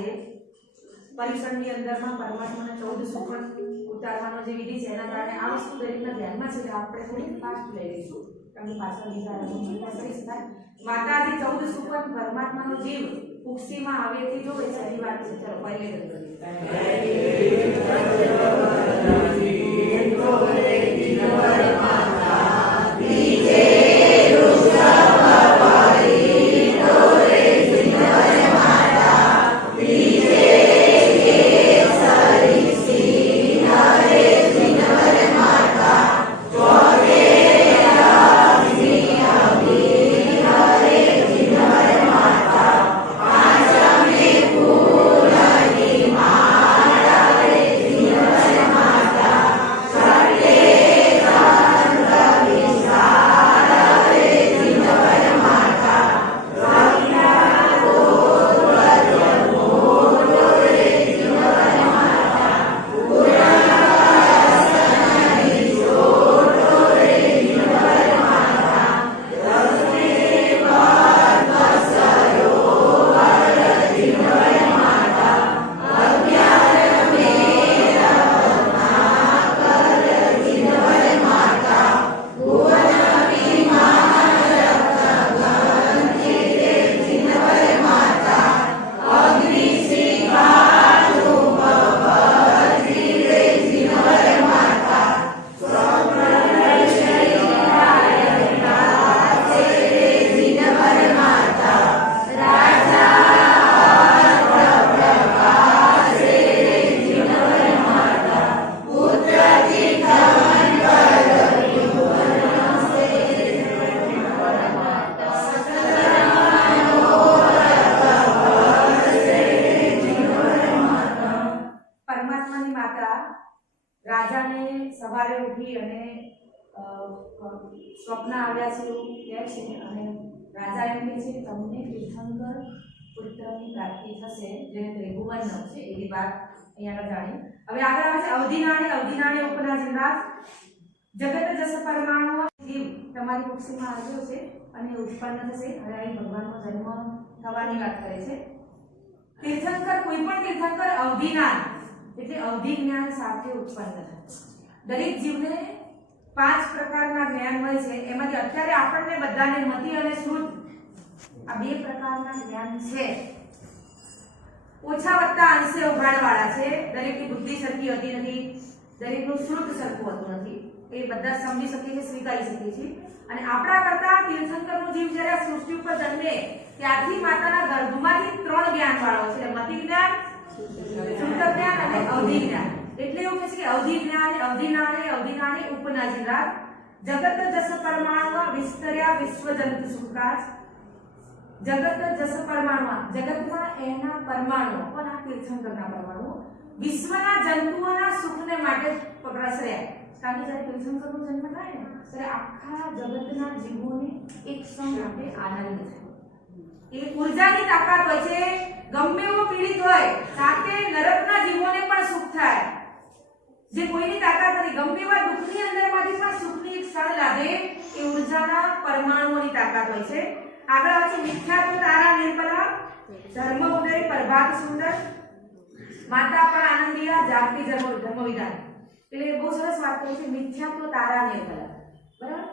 પરીક્ષણની અંદરમાં પરમાત્માના 14 સુપન ઉતારવાનો જે વિધિ છે એના કારણે આ વસ્તુ દરેકના ધ્યાનમાં છે કે આપણે થોડી ફાસ્ટ લઈ લઈશું. કારણ કે પાછળ બીજા કરી શકાય. માતાજી 14 સુપન પરમાત્માનો જીવ કુક્ષીમાં આવેથી જોવે છે એની વાત છે. ચલો પહેલે પરમાત્માની માતા રાજાને સવારે ઉઠી અને સ્વપ્ન આવ્યા છે એવું કહે છે અને રાજા એમ કહે છે કે તમને તીર્થંકર પુત્રની પ્રાપ્તિ થશે જેને ત્રિભુવન નામ છે એવી વાત અહીંયા જાણી. હવે આગળ આવે છે અવધિનાણી ઉપના જનરાજ જગત જસ પરમાણુ જીવ તમારી કુક્ષીમાં આવ્યો છે અને ઉત્પન્ન થશે. હવે અહીં ભગવાનનો જન્મ થવાની વાત કરે છે. તીર્થંકર કોઈ પણ તીર્થંકર અવધિનાન એટલે અવધિ જ્ઞાન સાથે ઉત્પન્ન થાય. દરેક જીવને 5 પ્રકારના જ્ઞાન હોય છે. એમાંથી અત્યારે આપણને બધાને મતિ અને શ્રુત આ 2 પ્રકારના જ્ઞાન છે. ઓછા વત્તા અંશે ઉઘાડવાળા છે. દરેકની બુદ્ધિ સરખી હોતી નથી, દરેકનું શ્રુત સરખું હોતું નથી. એ બધા સમજી શકીએ છીએ, સ્વીકારી શકીએ છીએ. અને આપણા કરતા તીર્થંકરનો જીવ જ્યારે આ સૃષ્ટિ ઉપર જન્મે ત્યારથી માતાના ગર્ભમાંથી 3 જ્ઞાન વાળો છે. મતિ જ્ઞાન, શ્રુત જ્ઞાન અને અવધિ જ્ઞાન. એટલે એવું કહે છે કે અવધિ જ્ઞાન અવધિનાણે ઉપનાજીરાત જગત જસ પરમાણુ વિસ્તર્યા વિશ્વજંતુ સુખાજ. જગત જસ પરમાણુ જગતમાં એના પરમાણુ પણ આ તીર્થંકરના પરમાણુ વિશ્વના જંતુઓના સુખને માટે પ્રસર્યા. કારણ કે જ્યારે તીર્થંકરનો જન્મ થાય ને ત્યારે આખા જગતના જીવોને એક સંગ માટે આનંદ થાય. એ ઉર્જાની તાકાત હોય છે. ગમે એવો પીડિત હોય સાથે નરકના જીવોને પણ સુખ થાય. જે કોઈની તાકાત નથી. ગમે એવા દુઃખની અંદરમાંથી પણ સુખની એક ક્ષણ લાગે એ ઉર્જાના પરમાણુઓની તાકાત હોય છે. આગળ આવે છે મિથ્યાત્વ તારા નિર્મલા ધર્મ ઉદય પ્રભાત સુંદર માતા પણ આનંદીયા જાગતી ધર્મ વિધાન. એટલે બહુ સરસ વાત કરી છે. મિથ્યાત્વ તારા નિર્મલા, બરાબર?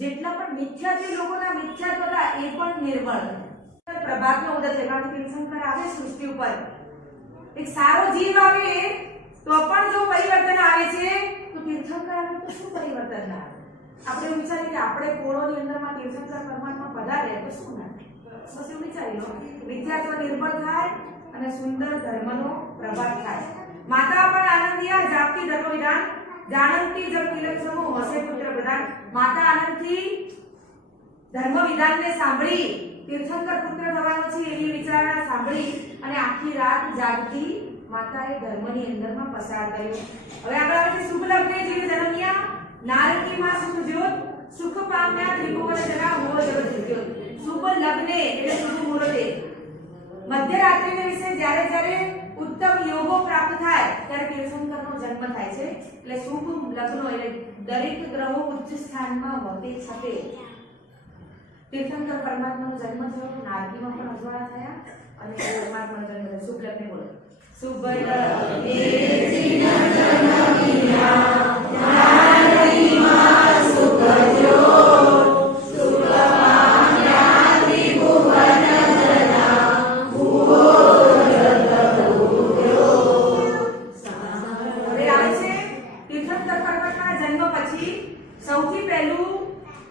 જેટલા પણ મિથ્યાથી લોકોના મિથ્યાત્વ હતા એ પણ નિર્મળ. પ્રભાતનો ઉદય છે. કારણ કે તીર્થંકર આવે સૃષ્ટિ ઉપર એક સારો જીવ આવે તો પણ જો પરિવર્તન આવે છે તો તીર્થંકર આવે તો શું પરિવર્તન ના આવે? આપણે એવું વિચારીએ કે આપણે પોળોની અંદરમાં તીર્થંકર પરમાત્મા પધારે તો શું ના? બસ એવું વિચારી લો. વિદ્યાત્વ નિર્મળ થાય અને સુંદર ધર્મનો પ્રભાત થાય. માતા પણ આનંદીયા જાગતી ધર્મ વિધાન જાણંતી જબ તિલક સમો હસે પુત્ર પ્રધાન. માતા આનંદથી ધર્મ વિધાનને સાંભળી તીર્થંકર પુત્ર થવાનો છે એવી વિચારણા સાંભળી અને આખી રાત જાગતી માતાએ ધર્મની અંદરમાં પસાર કર્યો. હવે આગળ આવે છે શુભ લગ્ને જીવ જન્મ્યા નારકી માં સુખ જ્યોત સુખ પામ્યા ત્રિભુવન જરા હો જગત જ્યોત. શુભ લગ્ને એટલે શુભ મુહૂર્તે મધ્યરાત્રિને વિશે જ્યારે ઉત્તમ યોગો પ્રાપ્ત થાય ત્યારે તીર્થંકરનો જન્મ થાય છે. એટલે શુભ લગ્નો એટલે દરેક ગ્રહો ઉચ્ચ સ્થાનમાં વધે છતે તીર્થંકર પરમાત્માનો જન્મ થયો. નારકીમાં પણ અજવાળા થયા અને પરમાત્માનો જન્મ થયો. શુભ લગ્ને બોલો શુભ લગ્ને જીના જન્મિયા નારકીમાં સુખ જ્યોત સુખ પામ્યા ત્રિભુવન જરા ભુવો જગત ભુવ્યો. હવે આવે છે તીર્થંકર પરમાત્માના જન્મ પછી સૌથી પહેલું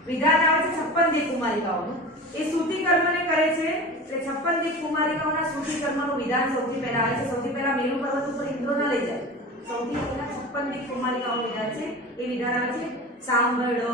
વિધાન આવે છે 56 કુમારિકાઓનું. એ સૂતી કર્મને કરે છે. એટલે 56 કુમારિકાઓના સૂતી કર્મનું વિધાન સૌથી પહેલા આવે છે. સૌથી પહેલા મેરુ પર્વત ઉપર ઇન્દ્ર ના લઈ જાય. સૌથી પહેલા 56 કુમારિકાઓનું વિધાન છે. એ વિધાન આવે છે સાંભળો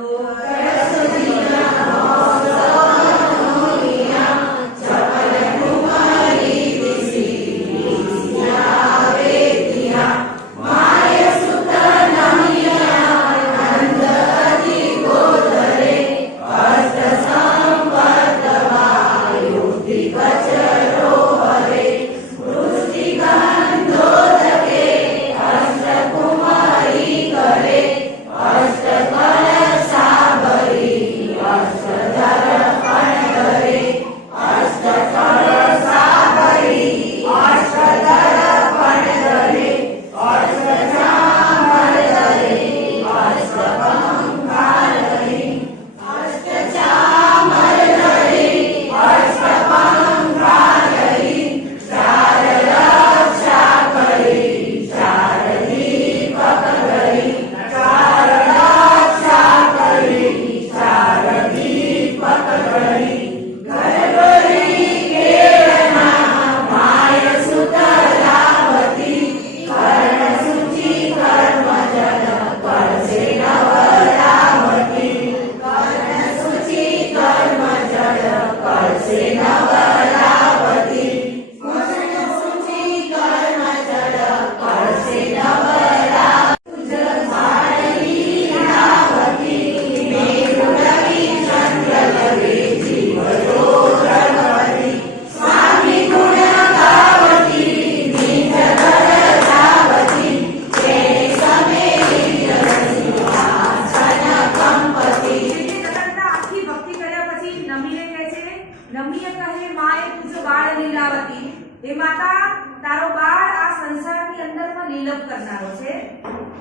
અંદરમાં નીલમ કરનારો છે.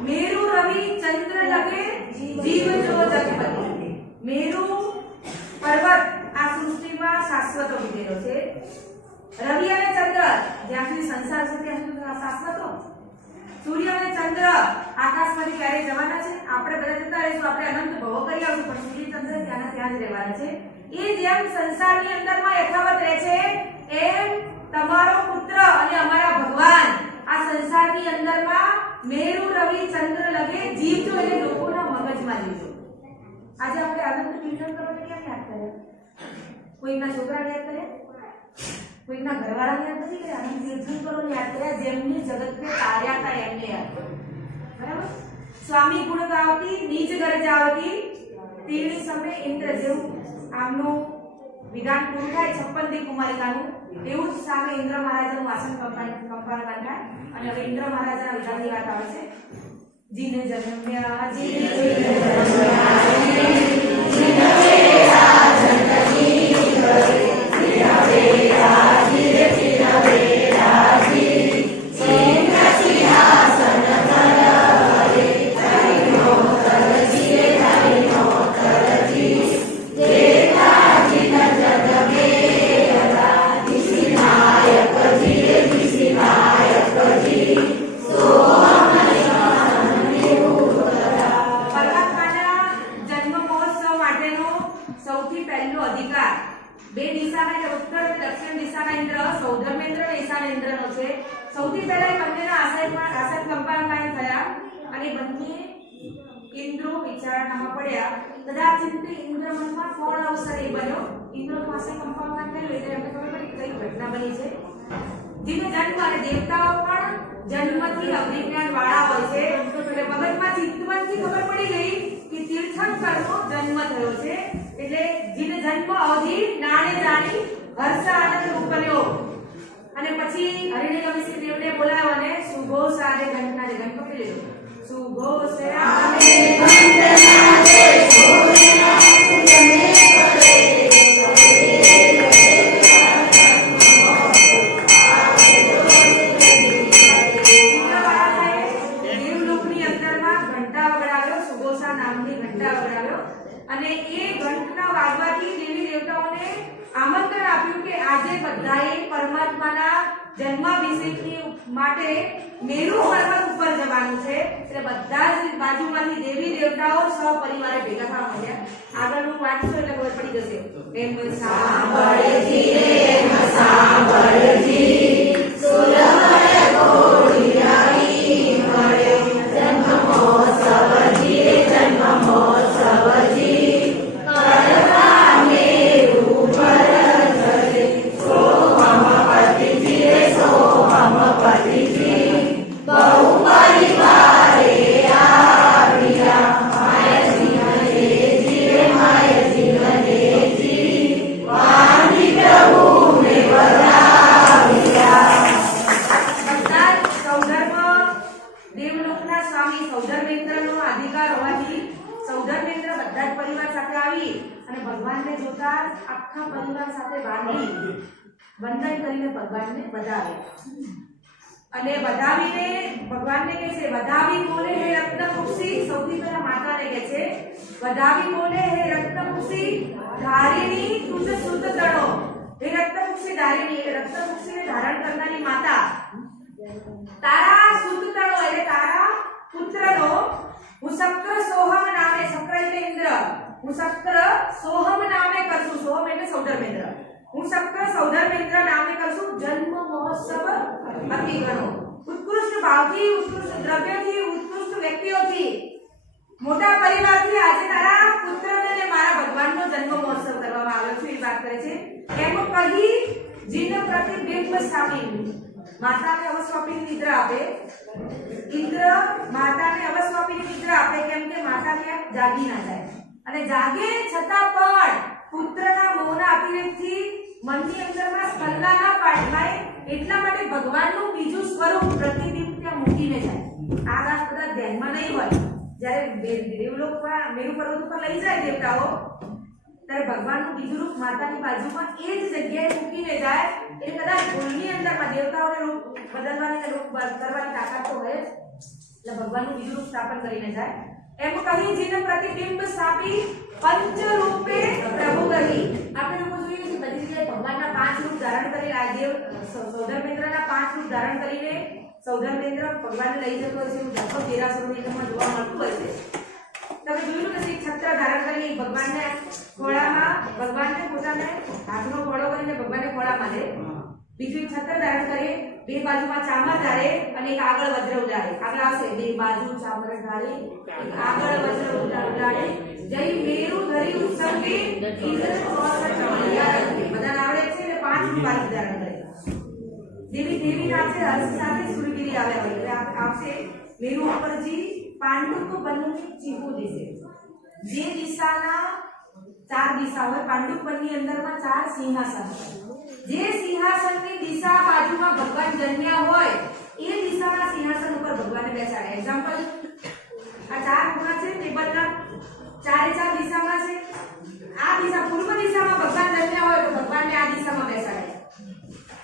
મેરુ રવિ ચંદ્ર લગે જીવ જો જગપતિ. મેરુ પર્વત આ સૃષ્ટિમાં શાશ્વત ઉભેલો છે. રવિ અને ચંદ્ર જ્યાં સુધી સંસાર છે ત્યાં સુધી શાશ્વતો. સૂર્ય અને ચંદ્ર આકાશમાંથી ક્યારે જવાના છે? આપણે બધા જતા રહીશું, આપણે અનંત ભવો કરી આવશું, પણ સૂર્ય ચંદ્ર ત્યાંના ત્યાં જ રહેવાના છે. એ જેમ સંસારની અંદરમાં યથાવત રહે છે એમ તમારો પુત્ર અને અમારા ભગવાન આ સંસારની અંદરમાં મેરુ રવિ ચંદ્ર લગે જીવજો, એટલે લોકોના મગજમાં જીવજો. આજે આપણે અનંત કીર્તન કરવાને કેમ યાદ કર્યા? કોઈના છોકરાને યાદ કર્યા? કોઈના ઘરવાળાને યાદ નથી કર્યા? અનંત કીર્તન કરવાને યાદ કર્યા જેમની જગતને તાર્યા હતા એમને યાદ કર્યા. બરાબર? સ્વામી ગુણ ગાવતી નીચ ગરજાવતી તીર્ણી સમય ઇન્દ્ર જેવું આમનું વિધાન પૂરું થાય 56 દી કુમારિકાનું, એવું જ સામે ઇન્દ્ર મહારાજાનું વાસન કંપાળ થાય. અને હવે ઇન્દ્ર મહારાજાના વિધાનની વાત આવે છે. જીને જન્મ્યા જીને જન્મ્યા જીને વેરા જનની કરે જીને વેરા જીને વેરા જી જીને સિંહાસન ધરે ધરિનો ધર જીને ધરિનો ધર જી દેતા જીન જગ વેરા દિશિનાયક જી દિશિનાયક જી સૌથી પહેલો અધિકાર બે દિશાના એટલે ઉત્તર અને દક્ષિણ દિશાના ઇન્દ્ર સૌધર્મેન્દ્ર અને ઈશાનેન્દ્રનો છે. સૌથી પહેલા એ બંનેના આસન કંપાયન થયા અને બંને ઇન્દ્રો વિચારણામાં પડ્યા. કદાચ ઇન્દ્ર મનમાં કોણ અવસર એ બન્યો, ઇન્દ્રનો આસન કંપાયન થયું એટલે એમને ખબર પડી કઈ ઘટના બની છે. જેનો જન્મ અને દેવતાઓ પણ જન્મથી અભિજ્ઞાન વાળા હોય છે, એટલે મગજમાં ચિંતનથી ખબર પડી ગઈ કે તીર્થંકરનો જન્મ થયો છે. એટલે જેને જન્મ અવધિ નાણે જાણી હર્ષ આનંદ ઉપન્યો. અને પછી હરિણી દેવને બોલાવ્યો અને સુઘોષ આદે ઘંટના જે ઘંટ પકડી લીધો. સુઘોષ આદે ઘંટના જે ઘોષના સુગમે કરે અને એ ઘંટના વાગવાથી દેવી દેવતાઓને આમંત્રણ આપ્યું કે આજે બધાએ પરમાત્માના જન્માભિષેકની માટે મેરુ પર્વત ઉપર જવાનું છે. એટલે બધા જ બાજુમાંથી દેવી દેવતાઓ સપરિવારે ભેગા થવા માંડ્યા. આગળનું વાંચશો એટલે ખબર પડી જશે. એમ સાંભળજી એમ સાંભળજી સુરમય ગોળી આવી મળ્યો જન્મોત્સવજી જન્મોત્સવજી આખા પરિવાર સાથે વંદન કરીને ભગવાનને વધાવ્યા. અને વધાવીને ભગવાનને કહે છે વધાવી બોલે હે રત્નકુક્ષી. સૌથી પહેલા માતાને કહે છે વધાવી બોલે હે રત્નકુક્ષી ધારિણી તુજ સુત તણો. હે રત્નકુક્ષી ધારિણી એટલે રત્નકુક્ષીને ધારણ કરનારી માતા, તારા સુત તણો એટલે તારા પુત્રનો હું શક્ર સોહમ નામે, શક્ર એટલે ઇન્દ્ર, હું શક્ર સોહમ નામે કરશું. સોહમ એટલે સૌધર્મેન્દ્ર. હું શક્ર સૌધર્મેન્દ્ર નામે કરશું જન્મ મહોત્સવ અતિ ગણો. ઉત્કૃષ્ટ ભાવથી, ઉત્કૃષ્ટ દ્રવ્યથી, ઉત્કૃષ્ટ વ્યક્તિઓથી, મોટા પરિવારથી આજે તારા પુત્રને અને મારા ભગવાનનો જન્મ મહોત્સવ કરવામાં આવ્યો છે એ વાત કરે છે. એમ કહી જીન પ્રતિબિંબ સ્થાપી માતાને અવસ્વાપી નિદ્રા આપે. ઇન્દ્ર માતાને અવસ્વાપી નિદ્રા આપે કેમ કે માતા ક્યાંક જાગી ના જાય. અને જાગે છતાં પણ પુત્રના મોહના અતિરેકથી મનની અંદરમાં સ્કંદા ના પાડવાય એટલા માટે ભગવાનનું બીજું સ્વરૂપ પ્રતિબિંબ ત્યાં મૂકીને જાય. આ વાત કદાચ ધ્યાનમાં નહીં હોય. જ્યારે દેવલોકમાં મેરુ પર્વત ઉપર લઈ જાય દેવતાઓ ત્યારે ભગવાનનું બીજું રૂપ માતાની બાજુમાં એ જ જગ્યાએ મૂકીને જાય. એટલે કદાચ ભૂલની અંદરમાં દેવતાઓને રૂપ બદલવાની કે રૂપ કરવાની તાકાત એટલે ભગવાનનું બીજું રૂપ સ્થાપન કરીને જાય એમ કહી જીન પ્રતિબિંબ સ્થાપી પંચ રૂપે પ્રભુ કહી આપણે લોકો જોઈએ છે બધી જગ્યાએ ભગવાનના 5 રૂપ ધારણ કરી આ દેવ સૌધર્મેન્દ્રના 5 રૂપ ધારણ કરીને સૌધર્મેન્દ્ર ભગવાનને લઈ જતો હોય છે એવું લગભગ દેરાસરોની અંદરમાં જોવા મળતું હોય છે તમે જોયું કે શ્રી છત્ર ધારણ કરીને ભગવાનને ખોળામાં ભગવાનને પોતાને હાથનો ખોળો કરીને ભગવાનને ખોળામાં લે બીજું છત્ર ધારણ કરે બે બાજુમાં ચામર ધારે અને એક આગળ વજ્ર ઉડાડે આગળ આવશે બે બાજુ ચામર ધારે એક આગળ વજ્ર ઉડાડે જય મેરુ ધરી ઉત્સંગે ઇન્દ્ર 64 મણિયા બધા આવડે છે એટલે 5 રૂપ ધારણ કરે દેવી નાચે હર્ષ સાથે સુરગીરી આવે એટલે આવશે મેરુ ઉપરજી પાંડુક વનની ચીહુ દિશે જે દિશાના 4 દિશા હોય પાંડુક વનની અંદરમાં 4 સિંહાસન જે સિંહાસનની દિશા બાજુમાં ભગવાન જન્મ્યા હોય એ દિશાના સિંહાસન ઉપર ભગવાનને બેસાડે એક્ઝામ્પલ આ 4 ખૂણા છે ટેબલના 4 દિશામાં છે આ દિશા પૂર્વ દિશામાં ભગવાન જન્મ્યા હોય તો ભગવાનને આ દિશામાં બેસાડે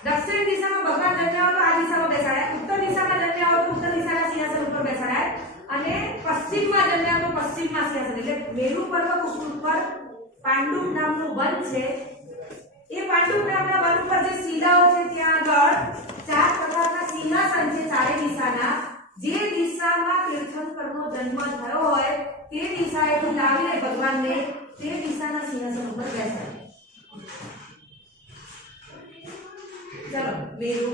દક્ષિણ દિશામાં ભગવાન જન્મ્યા હોય તો આ દિશામાં બેસાડે ઉત્તર દિશામાં જન્મ્યા હોય તો ઉત્તર દિશાના સિંહાસન ઉપર બેસાડે અને પશ્ચિમમાં જન્મ્યા તો પશ્ચિમમાં સિંહાસન એટલે મેરુ પર્વત ઉપર પાંડુક નામનું વન છે એ પાંડુક નામના વન ઉપર જે શિલાઓ છે ત્યાં આગળ 4 પ્રકારના સિંહાસન છે ચારે દિશાના જે દિશામાં તીર્થંકરનો જન્મ થયો હોય તે દિશાએથી લાવીને ભગવાનને તે દિશાના સિંહાસન ઉપર બેસાડે ચલો મેરુ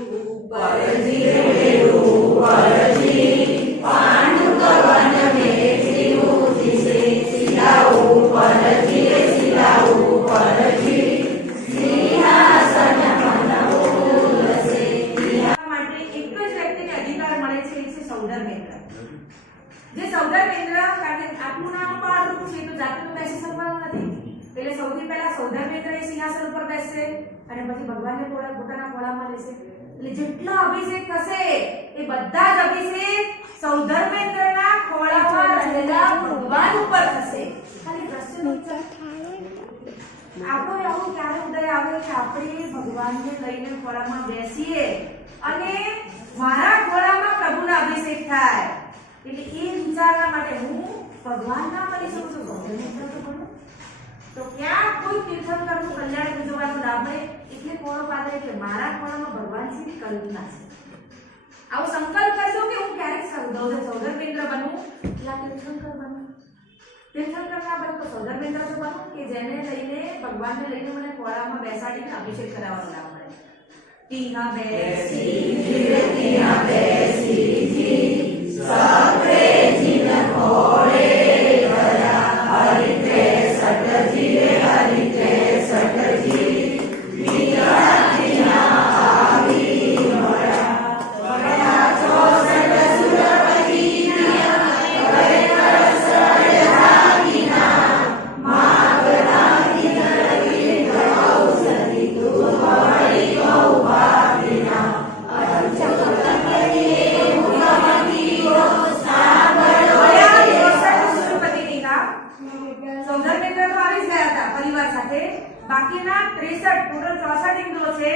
ઉપરજી પાંડુક વન મે જીવો દિશે શિલા ઉપરજી સિંહાસન મનોલસે માટે એક જ વ્યક્તિને અધિકાર મળે છે એ છે સૌધર્મેન્દ્ર જે સૌધર્મેન્દ્ર કારણ કે આપણું નામ પાડું છે તો જાતનું બેસી શકવાનું નથી એટલે સૌથી પહેલા સૌધર્મેન્દ્ર એ સિંહાસન ઉપર બેસશે અને પછી ભગવાનને પોતાના ખોળામાં લેશે એટલે જેટલા અભિષેક થશે એ બધા જ અભિષેક સૌધર્મેન્દ્રના ખોળામાં રહેલા ભગવાન ઉપર થશે ખાલી પ્રશ્ન આપણો એવું ક્યારે ઉદય આવે કે આપણે ભગવાનને લઈને ખોળામાં બેસીએ અને મારા ખોળામાં પ્રભુના અભિષેક થાય એટલે એ વિચારવા માટે હું ભગવાન ના કરી શકું છું સૌધર્મેન્દ્ર તો બનો તો ક્યાં કોઈ તીર્થંકરનું કલ્યાણ ઉજવવાનો લાભ મળે એટલે કોણો પાડે કે મારા ખોળામાં ભગવાન છે કલ્પના છે આવો સંકલ્પ કરજો કે હું ક્યારેક સૌધર્મેન્દ્ર બનું યા તીર્થંકર બનું તીર્થંકર ના બનું તો સૌધર્મેન્દ્ર તો બનું કે જેને લઈને ભગવાનને લઈને મને ખોળામાં બેસાડીને અભિષેક કરાવવાનો લાભ મળે તીહા બેસી સકરે જીન ખોળે ભરા હરિતે સટજી બાકીના 63 ટોટલ 64 ઇન્દ્રો છે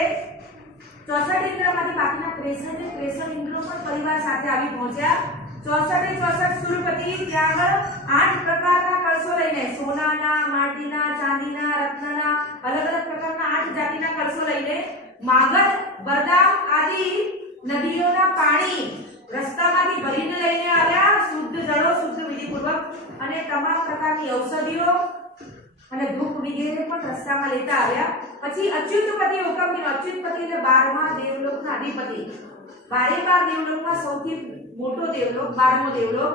64 ઇન્દ્રમાંથી બાકીના 63 ઇન્દ્રો પણ પરિવાર સાથે આવી પહોંચ્યા 64 સુરપતિ ત્યાં આગળ 8 પ્રકારના કળશો લઈને સોનાના માટીના ચાંદીના રત્નના અલગ અલગ પ્રકારના 8 જાતિના કળશો લઈને માગધ બરદામ આદિ નદીઓના પાણી રસ્તામાંથી ભરીને લઈને આવ્યા શુદ્ધ જળો શુદ્ધ વિધિપૂર્વક અને તમામ પ્રકારની ઔષધિઓ અને ધૂપ વગેરે પણ રસ્તામાં લેતા આવ્યા પછી અચ્યુતપતિ હુકમ કર્યો અચ્યુતપતિ એટલે 12મા દેવલોકના અધિપતિ 12 દેવલોકમાં સૌથી મોટો દેવલોક 12મો દેવલોક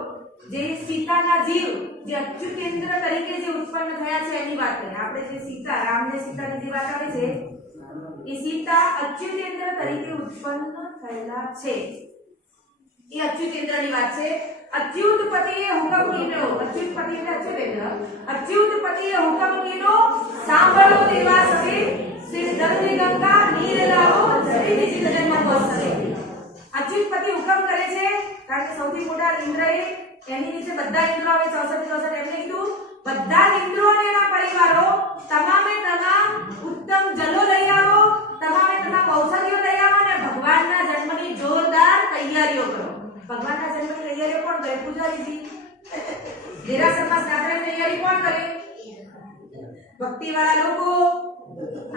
જે સીતાના જીવ જે અચ્યુતેન્દ્ર તરીકે જે ઉત્પન્ન થયા છે એની વાત કરીએ આપણે જે સીતા રામને સીતાની જે વાત આવે છે એ સીતા અચ્યુતેન્દ્ર તરીકે ઉત્પન્ન થયેલા છે એ અચ્યુતેન્દ્રની વાત છે અચ્યુતપતિએ હુકમ કર્યો અચ્યુતપતિ એટલે અચ્યુતેન્દ્ર અચ્યુતપતિએ હુકમ કર્યો સાંભળો દેવા સવે શ્રી ધરતી ગંગા નીર લાવો જરી નિશિત જન્મ પહોંચશે અચ્યુતપતિ હુકમ કરે છે કારણ કે સૌથી મોટા ઇન્દ્રએ એની નીચે બધા ઇન્દ્રો આવે 64 એમને કીધું બધા ઇન્દ્રો અને એના પરિવારો તમામે તમામ ઉત્તમ જલો લઈ આવો તમામે તમામ ઔષધિઓ લઈ આવો અને ભગવાનના જન્મની જોરદાર તૈયારીઓ કરો ભગવાનના જન્મની તૈયારીઓ કોણ કોણ કરે? પૂજારીજી. દેરાસરમાં સ્નાનની તૈયારી કોણ કરે? ભક્તિ વાળા લોકો.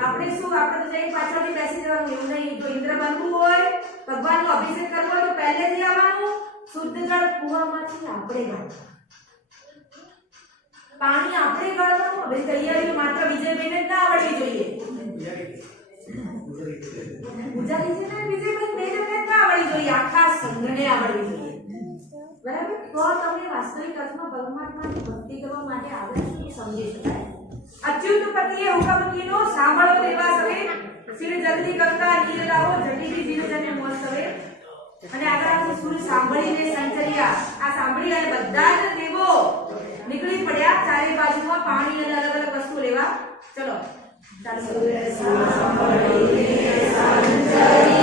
આપણે શું, આપણે તો જઈ પાછળથી બેસી જવાનું, એવું નહીં. જો ઇન્દ્ર બનવું હોય, ભગવાનનો અભિષેક કરવો હોય તો પહેલેથી આવવાનું. શુદ્ધ જળ કુવામાંથી આપણે ગાળવાનું, પાણી આપણે ગાળવાનું. હવે તૈયારી માત્ર વિજયભાઈને જ ના આવડવી જોઈએ. પૂજારી છે ને વિજયભાઈ બેને જ ના આવડવી જોઈએ, આખા સંઘને આવડવી જોઈએ. બરાબર? તો તમને વાસ્તવિક અર્થમાં પરમાત્માની ભક્તિ કરવા માટે આવડે છે સમજી શકાય. અચ્યુત પતિએ હુકમ કીનો, સાંભળો દેવા સવે, સિર જલ્દી કરતા નીર લાવો, જટીથી જીવજને મોલ સવે. અને આગળ આવશે સુર સાંભળીને સંચરિયા. આ સાંભળી અને બધા જ દેવો નીકળી પડ્યા ચારે બાજુમાં પાણી અને અલગ અલગ વસ્તુ લેવા. ચલો ચાલો. સુર સાંભળીને સંચરિયા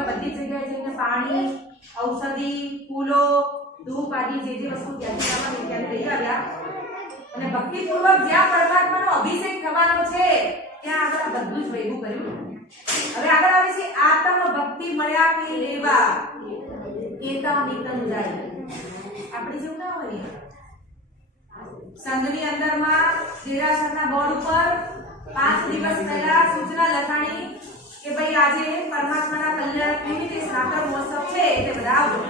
બધી જગ્યાએ જઈને પાણી, ઔષધિ, ફૂલો, ધૂપ આદિ જે વસ્તુ ત્યાંથી લાવવાની ત્યાંથી લઈ આવ્યા. અને ભક્તિપૂર્વક જ્યાં પરમાત્માનો અભિષેક થવાનો છે ત્યાં આગળ બધું જ ભેગું કર્યું. હવે આગળ આવે છે આત્મ ભક્તિ મળ્યા કઈ લેવા એતા મિતન જાય. આપણે જેવું ના હોય. સંઘની અંદરમાં દેરાસરના બોર્ડ ઉપર 5 દિવસ પહેલા સૂચના લખાણી કે ભાઈ આજે પરમાત્માના કલ્યાણ નિમિત્તે સાકર મહોત્સવ છે એટલે બધા આવજો.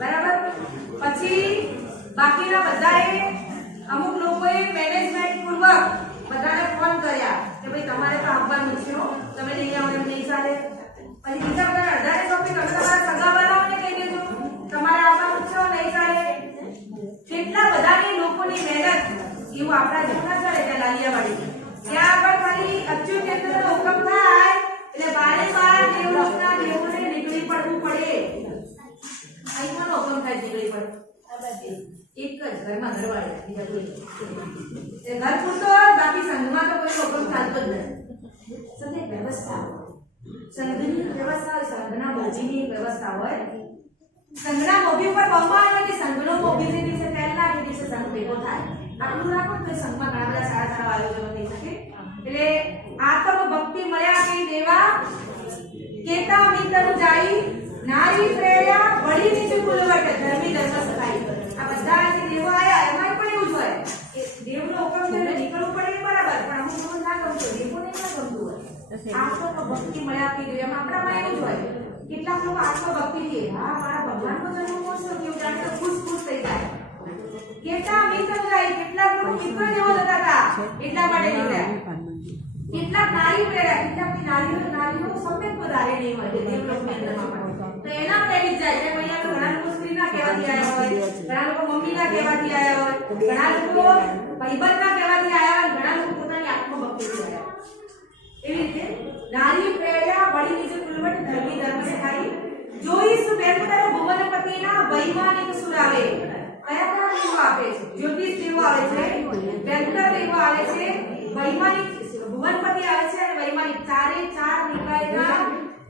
બરાબર? પછી બાકીના બધાએ અમુક લોકોએ મેનેજમેન્ટ પૂર્વક બધાને ફોન કર્યા કે ભાઈ તમારે તો આવવાનું છે, તમે નહીં આવો એમ નહીં ચાલે. પછી બીજા બધા અઢારે ટોપિક તમારા સગાવાલાઓને કહી દેજો તમારે આવવાનું છે, નહીં ચાલે. કેટલા બધાની લોકોની મહેનત. એવું આપણા જેવું ના ચાલે. ત્યાં લાલિયાવાડી ત્યાં આગળ ખાલી અચ્યુત કેન્દ્રનો હુકમ થાય એટલે બારે બાર દેવલોકના દેવોને નીકળી પડવું પડે. અહીં કોનો હુકમ થાય નીકળી પડે? એક જ ઘરમાં ઘરવાળા, બીજા કોઈ એ ઘર પૂરતો, બાકી સંઘમાં તો કોઈ હુકમ ચાલતો જ નથી. સંઘ વ્યવસ્થા, સંઘની વ્યવસ્થા, સંઘના મોભીની વ્યવસ્થા હોય. સંઘના મોભી ઉપર બહુમાન હોય કે સંઘનો મોભી જે દિવસે પહેલા કે દિવસે સંઘ ભેગો થાય. આટલું રાખો તો સંઘમાં ઘણા બધા સારા સારા આયોજનો થઈ શકે. એટલે આત્મ ભક્તિ મળ્યા કે દેવા કેતા મિતન જાય, નારી પ્રેરણા વળી નીચે કુલવટ ધર્મી ધર્મ સફાઈ. આ બધા જે દેવો આયા એમાં પણ એવું જ હોય કે દેવનો હુકમ છે નીકળવું પડે બરાબર, પણ અમુક લોકો ના ગમતું, દેવોને ના ગમતું હોય. આત્મ ભક્તિ મળ્યા કે દેવા આપણામાં એવું જ હોય. કેટલાક લોકો આત્મ ભક્તિ થી હા મારા ભગવાનનો જન્મ મહોત્સવ કેવું જાણે તો ખુશ ખુશ થઈ જાય. કેટલા મિત્ર જાય, કેટલાક લોકો મિત્ર જેવો જતા હતા એટલા માટે નીકળ્યા. કેટલાક નારી પ્રેરણા, કેટલાકની નારીઓ સમ્યક વધારે નહીં હોય જે દેવલોકની અંદરમાં પણ તો એના પ્રેરિત જાય. એટલે અહીંયા તો ઘણા લોકો સ્ત્રીના કહેવાથી આવ્યા હોય, ઘણા લોકો મમ્મીના કહેવાથી આવ્યા હોય, ઘણા લોકો ભાઈબંધના કહેવાથી આવ્યા હોય, ઘણા લોકો પોતાની આત્મભક્તિથી આવ્યા. એવી રીતે નારી પ્રેરણા વળી નીચે કુલવટ ધર્મી ધર્મ સખાઈ જોઈસ વેંકટર ભુવનપતિના વૈમાનિક સુર આવે. કયા કયા દેવો આપે છે? જ્યોતિષ દેવો આવે છે, વેંકટર દેવો આવે છે, વૈમાનિક ભુવનપતિ આવે છે અને વૈમાનિક. ચારે ચાર નિકાયના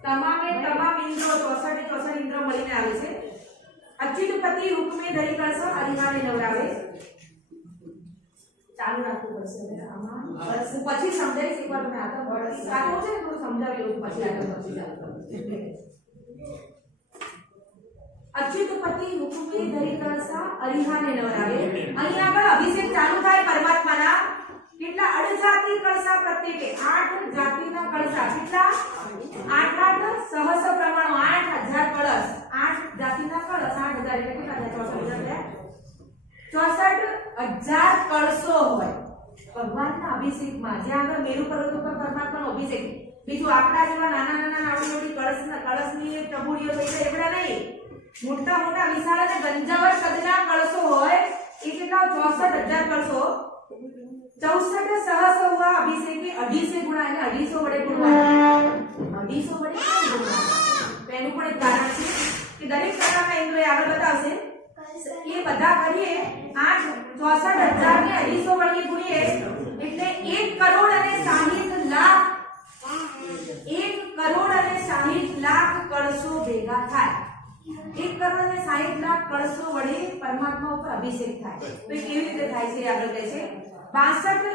તમામે તમામ ઇન્દ્રો 64 ઇન્દ્રો મળીને આવે છે. અચ્યુતપતિ હુકમે ધરી કરશો અધિકારી નવરાવે. ચાલુ રાખવું પડશે હવે આમાં હું પછી સમજાવીશ એકવાર તમે આગળ વળો સારું છે ને થોડું સમજાવી લઉં પછી આગળ પછી ચાલુ કરું અચ્યુતપતિ હુકુમે ધરી કળસા અરિહાને નવરાવે અહીં આગળ અભિષેક ચાલુ થાય પરમાત્માના કેટલા અડજાતિ કળસા પ્રત્યેકે 8 જાતિના કળસા કેટલા 8 સહસ્ર પ્રમાણો 8000 કળશ 8 જાતિના કળશ 8000 એટલે કેટલા 64000 કળશો હોય ભગવાનના અભિષેકમાં જ્યાં આગળ મેરુ પર્વત ઉપર પરમાત્માનો અભિષેક બીજું આપણા જેવા નાના નાના આવડી કળશની ટબુડીઓ થઈ જાય એવડા નહીં મોટા મોટા વિશાળ અને ગંજાવર કદના કળશો હોય એ કેટલા 64000 કળશો 64 સહસ્ર હુઆ અભિષેક के 250 गुणा એટલે 250 વડે ગુણવા 250 વડે કેમ ગુણવા તેનું પણ એક કારણ છે કે દરેક પ્રકારના ઇન્દ્રિય આગળ બતાવશે એ બધા કરીએ 64000 ને 250 વડે ગુણીએ એટલે 1 કરોડ અને 60 લાખ 1 કરોડ અને 60 લાખ કળશો ભેગા થાય 1 કરોડ અને 60 લાખ કળશો વડે પરમાત્મા ઉપર અભિષેક થાય તો એ કેવી રીતે થાય છે આગળ કહે છે 62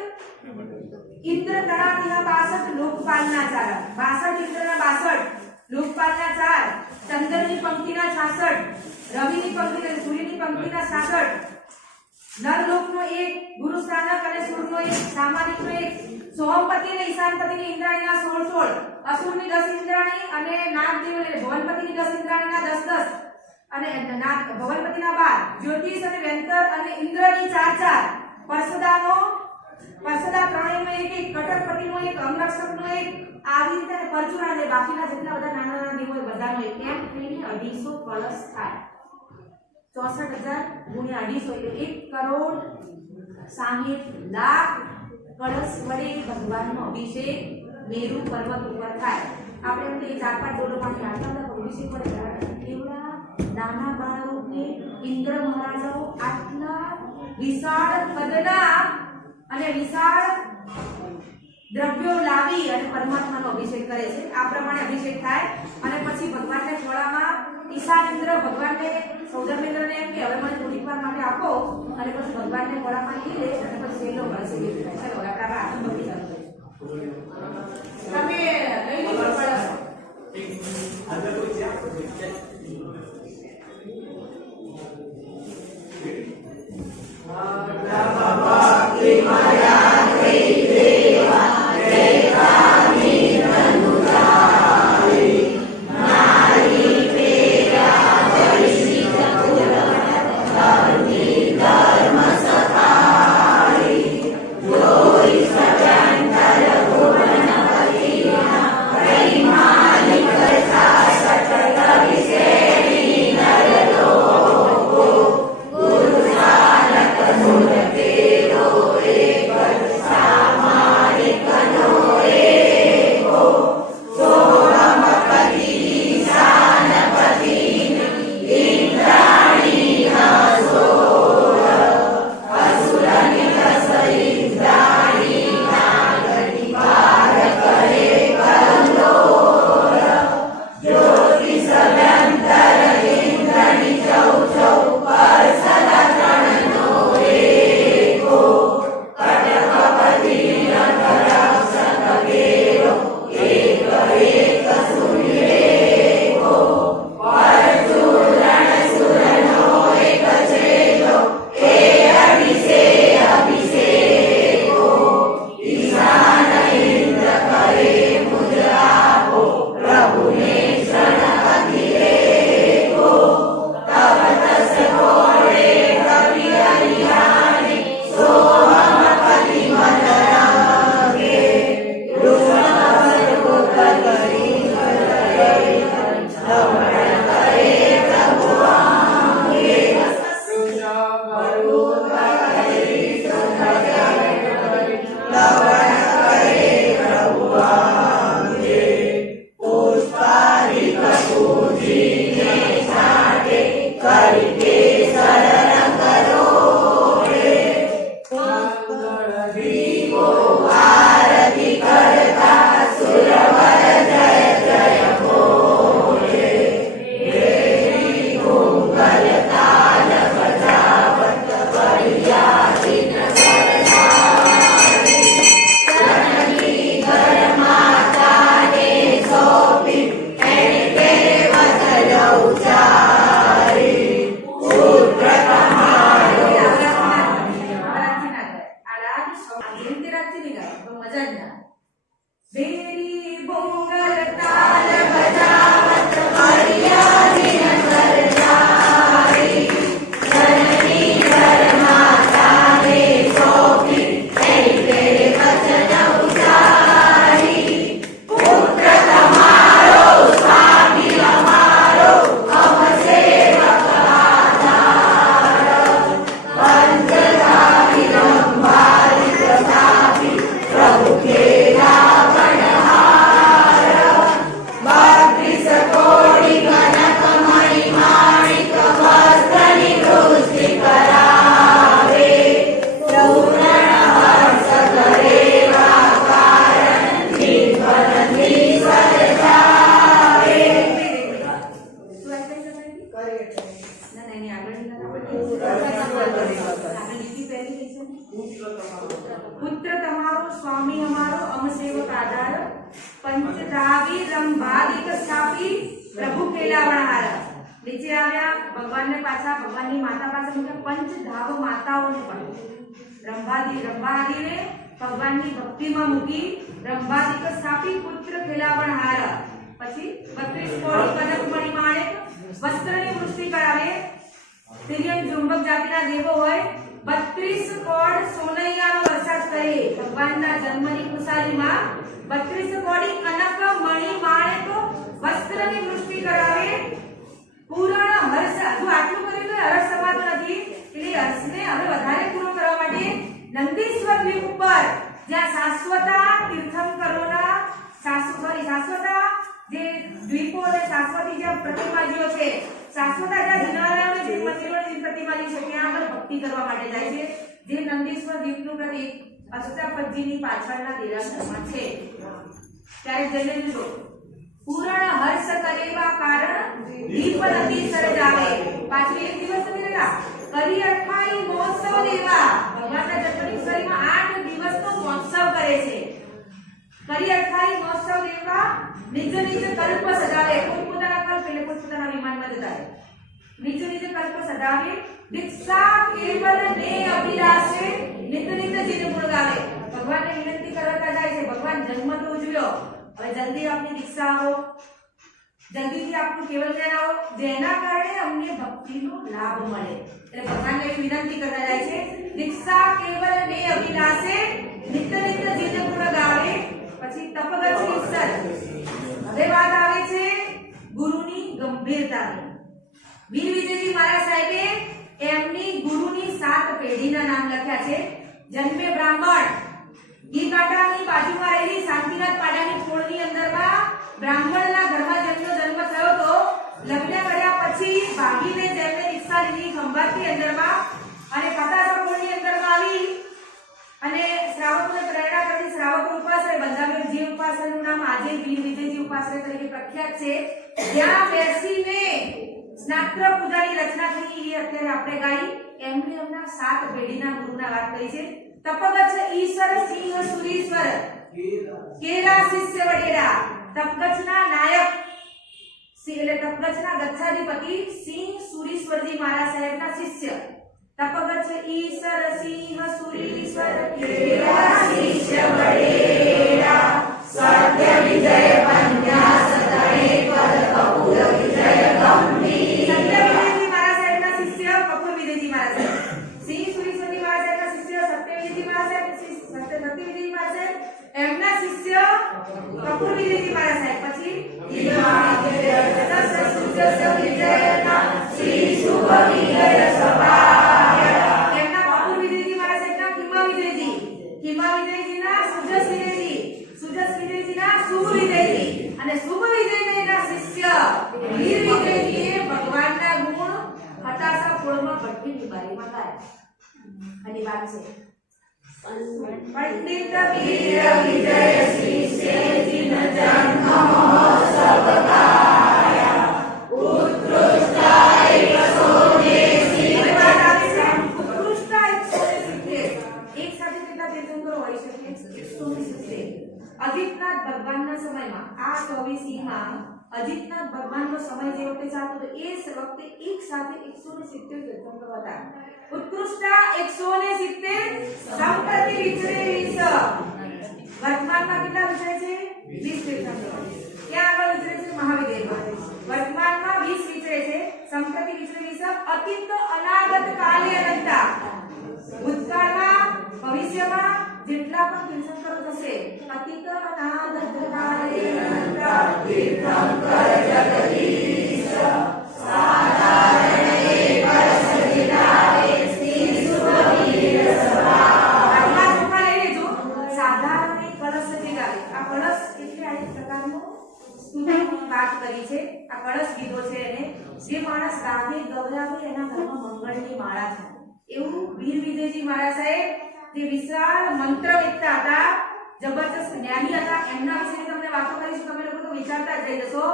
इंद्र तड़ातिया 62 लोकपालना 4 62 इंद्રના 62 लोकपालना 4 चंद्રની પંક્તિના 66 રવિની પંક્તિ અને સૂર્યની પંક્તિના 66 નરલોકનો 1 ગુરુ સ્થાનક અને સૂર્યનો 1 સામાનિકનો 1 સોમપતિ અને ઈશાનપતિની ઇન્દ્રાણીના 16 અસુરની 10 ઇન્દ્રાણી અને નાગદેવ એટલે ભવનપતિની 10 ઇન્દ્રાણીના 10 અને ભવનપતિના 12 જ્યોતિષ અને વેંતર અને ઇન્દ્રની 4 પરસદા ત્રણેયનો 1 કટકપતિનો 1 અંગરક્ષકનો 1 આવી રીતે પરચુરા અને બાકીના જેટલા બધા નાના નાના દેવો બધાનો 1 એમ થઈને 250 કળશ થાય 64000 ગુણ્યા 250 એટલે 1 કરોડ 60 લાખ કળશ વડે ભગવાનનો અભિષેક મેરુ પર્વત ઉપર થાય આપણે એમ કે 4-5 ડોલોમાંથી આટલા બધા અભિષેક કરે એવડા નાના બાળકોને ઇન્દ્ર મહારાજાઓ આટલા વિશાળ કદના અને વિશાળ દ્રવ્યો લાવી અને પરમાત્માનો અભિષેક કરે છે આ પ્રમાણે અભિષેક થાય અને પછી ભગવાનને ખોળામાં ઈશાનેન્દ્ર ભગવાનને સૌદર્મેન્દ્રને એમ કે હવે મને થોડીક વાર માટે આપો અને પછી ભગવાનને ખોળામાં લઈ લે અને પછી સેલો કરશે ચલો આપણા આગળ બધી ચાલુ તમે લઈ લીધો પડે આગળ કોઈ છે Rima पंचधावी रंभादिक स्थापी प्रभु खेलावणहार। નીચે આવ્યા ભગવાનને પાછા ભગવાનની માતા પાસે મૂક્યા પંચધાવ માતાઓને પણ રંભાદિને ભગવાનની ભક્તિમાં મૂકી રંભાદિક સ્થાપી પુત્ર ખેલાવણહાર। પછી 32 કોડી કનક મણિ માણેક વસ્ત્રની વૃષ્ટિ કરાવે। તિર્યક ઝુંબક જાતિના દેવો હોય 32 કોડ સોનૈયાનો વરસાદ કરે। ભગવાનના જન્મની ખુશાલીમાં 32 કોડી કનક મણિ માણેક વસ્ત્રની વૃષ્ટિ કરાવે। પૂર્ણ હર્ષ જો આટલું કર્યું તો હર્ષ સમાતો નથી એટલે હર્ષને હવે વધારે પૂરો કરવા માટે નંદીશ્વર દ્વીપ ઉપર જ્યાં શાશ્વતા તીર્થંકરોના શાશ્વતા જે દ્વીપો અને શાશ્વતી જ્યાં પ્રતિમાજીઓ છે શાશ્વતા જ્યાં જિનાલયોને જે મંદિરોની જે પ્રતિમાજી છે ત્યાં આગળ ભક્તિ કરવા માટે જાય છે જે નંદીશ્વર દ્વીપનું પ્રતીક અષ્ટાપદજીની પાછળના દેરાસરમાં છે। ત્યારે જઈને જોજો पूर्ण हर्ष करेवा कारण दीप नदी सर जावे। पाछली एक दिवस नहीं रहेगा करी 28 महोत्सव देवा। भगवानના જન્મની ખુશાલીમાં 8 દિવસનો મહોત્સવ કરે છે। करी 28 महोत्सव देवा निज निज कल्प सजावे। પોતપોતાના કલ્પ એટલે પોતપોતાના વિમાનમાં જતા રહે। निज निज कल्प सजावे दीक्षा केवल ने अभिलाषे नित नित जिन गुण गावे। भगवानને વિનંતી કરતા જાય છે ભગવાન જન્મ તો ઉજવ્યો હવે જલ્દી આપની દીક્ષા આવો જલ્દીથી આપનું કેવલ જ્ઞાન આવો જેના કારણે અમને ભક્તિનો લાભ મળે। એટલે ભગવાનને એવી વિનંતી કરતા જાય છે દીક્ષા કેવલ ને અભિલાષે નિત્ય નિત્ય જીન ગુણ ગાવે। પછી તપગત ઈશ્વર હવે વાત આવે છે ગુરુની ગંભીરતાની। વીર વિજયજી મહારાજ સાહેબે એમની ગુરુની 7 પેઢીના નામ લખ્યા છે। જન્મે બ્રાહ્મણ ઈ કાંટાની બાજુમાં રહેલી શાંતિનાથ પાડાની ખોળની અંદરમાં બ્રાહ્મણના ઘરમાં જેમનો જન્મ થયો તો લગ્ન કર્યા પછી ભાગીને જેમને દીક્ષા લીધી ખંભાતની અંદરમાં અને કથાસા ખોળની અંદરમાં આવી અને શ્રાવકોને પ્રેરણા કરતી શ્રાવકો ઉપાશ્રય બંધાવેલજી ઉપાશ્રયનું નામ આજે વીર વિજયજી ઉપાશ્રય તરીકે પ્રખ્યાત છે। ત્યાં બેસીને સ્નાત્ર પૂજાની રચના થઈ એ અત્યારે આપણે ગાઈ એમને એમના 7 પેઢીના ગુરુના વાત કરી છે। तपगच्छ ईश्वर सिंह सुरीश्वर केला शिष्य वडेरा। तपगच्छना नायक એટલે તપગચ્છના ગચ્છાધિપતિ સિંહ સુરીશ્વરજી મહારાજ સાહેબના શિષ્ય। તપગચ્છ ઈશ્વર સિંહ સુરીશ્વર કેલા શિષ્ય વડેરા સત્ય વિજય પન્યા સતરે પદ કપૂર વિજય ગંભીર। સત્ય વિજયજી મહારાજ સાહેબના શિષ્ય કપૂર વિજયજી મહારાજ સાહેબ સિંહ સુરીશ્વરજી મહારાજ સાહેબના શિષ્ય સત્યવિજયજી મહારાજ સાહેબ એમના શિષ્ય કપૂર વિજયજી મહારાજ સાહેબ। પછી શ્રી શુભ વિજય સભાય એમના કપૂર વિજયજી મહારાજ સાહેબના ખીમા વિજયજીના સુજસ વિજયજીના શુભ વિજયજી અને શુભ વિજયજીના શિષ્ય વીર વિજયજીએ ભગવાનના ગુણ હતાશા ફોળમાં ભટ્ટીની બારીમાં ગાયા। અને વાત છે पंडित वीर विजय शिष्य जिन जन्म महोत्सव गाया उत्कृष्ट 180 उत्कृष्ट 180 एक સાથે કેટલા તીર્થંકરો હોઈ શકે 180। અજીતનાથ ભગવાનના સમયમાં આ 24 માં અજીતનાથ ભગવાનનો સમય જે વખતે ચાલતો તો એ વખતે એક સાથે 170 તીર્થંકરો હતા। उत्कृष्ट 170 संप्रति विचरे 20। वर्तमाનમાં કેટલા વિચરે છે 20 તીર્થંકરો। ક્યાં આગળ વિચરે છે મહાવિદ્યાલયમાં। વર્તમાનમાં 20 વિચરે છે સંપ્રતિ વિચરે 20। અતીત અનાગત કાલે અનંતા ભૂતકાળમાં ભવિષ્યમાં જેટલા પણ તીર્થંકરો થશે અતીત અનાગત કાલે અનંતા તીર્થંકર જગદીશ સાધારણ એક સજિતા વાત કરી છે। આ કળશ ગીતો છે એને જે માણસ રાગે ગવરાવે એના ઘરમાં મંગળની માળા થાય એવું વીર વિજયજી મહારાજ સાહેબ જે વિશાળ મંત્રવેત્તા હતા જબરદસ્ત જ્ઞાની હતા એમના વિશે તમને વાતો કરીશું। તમે લોકો તો વિચારતા જ રહી જશો।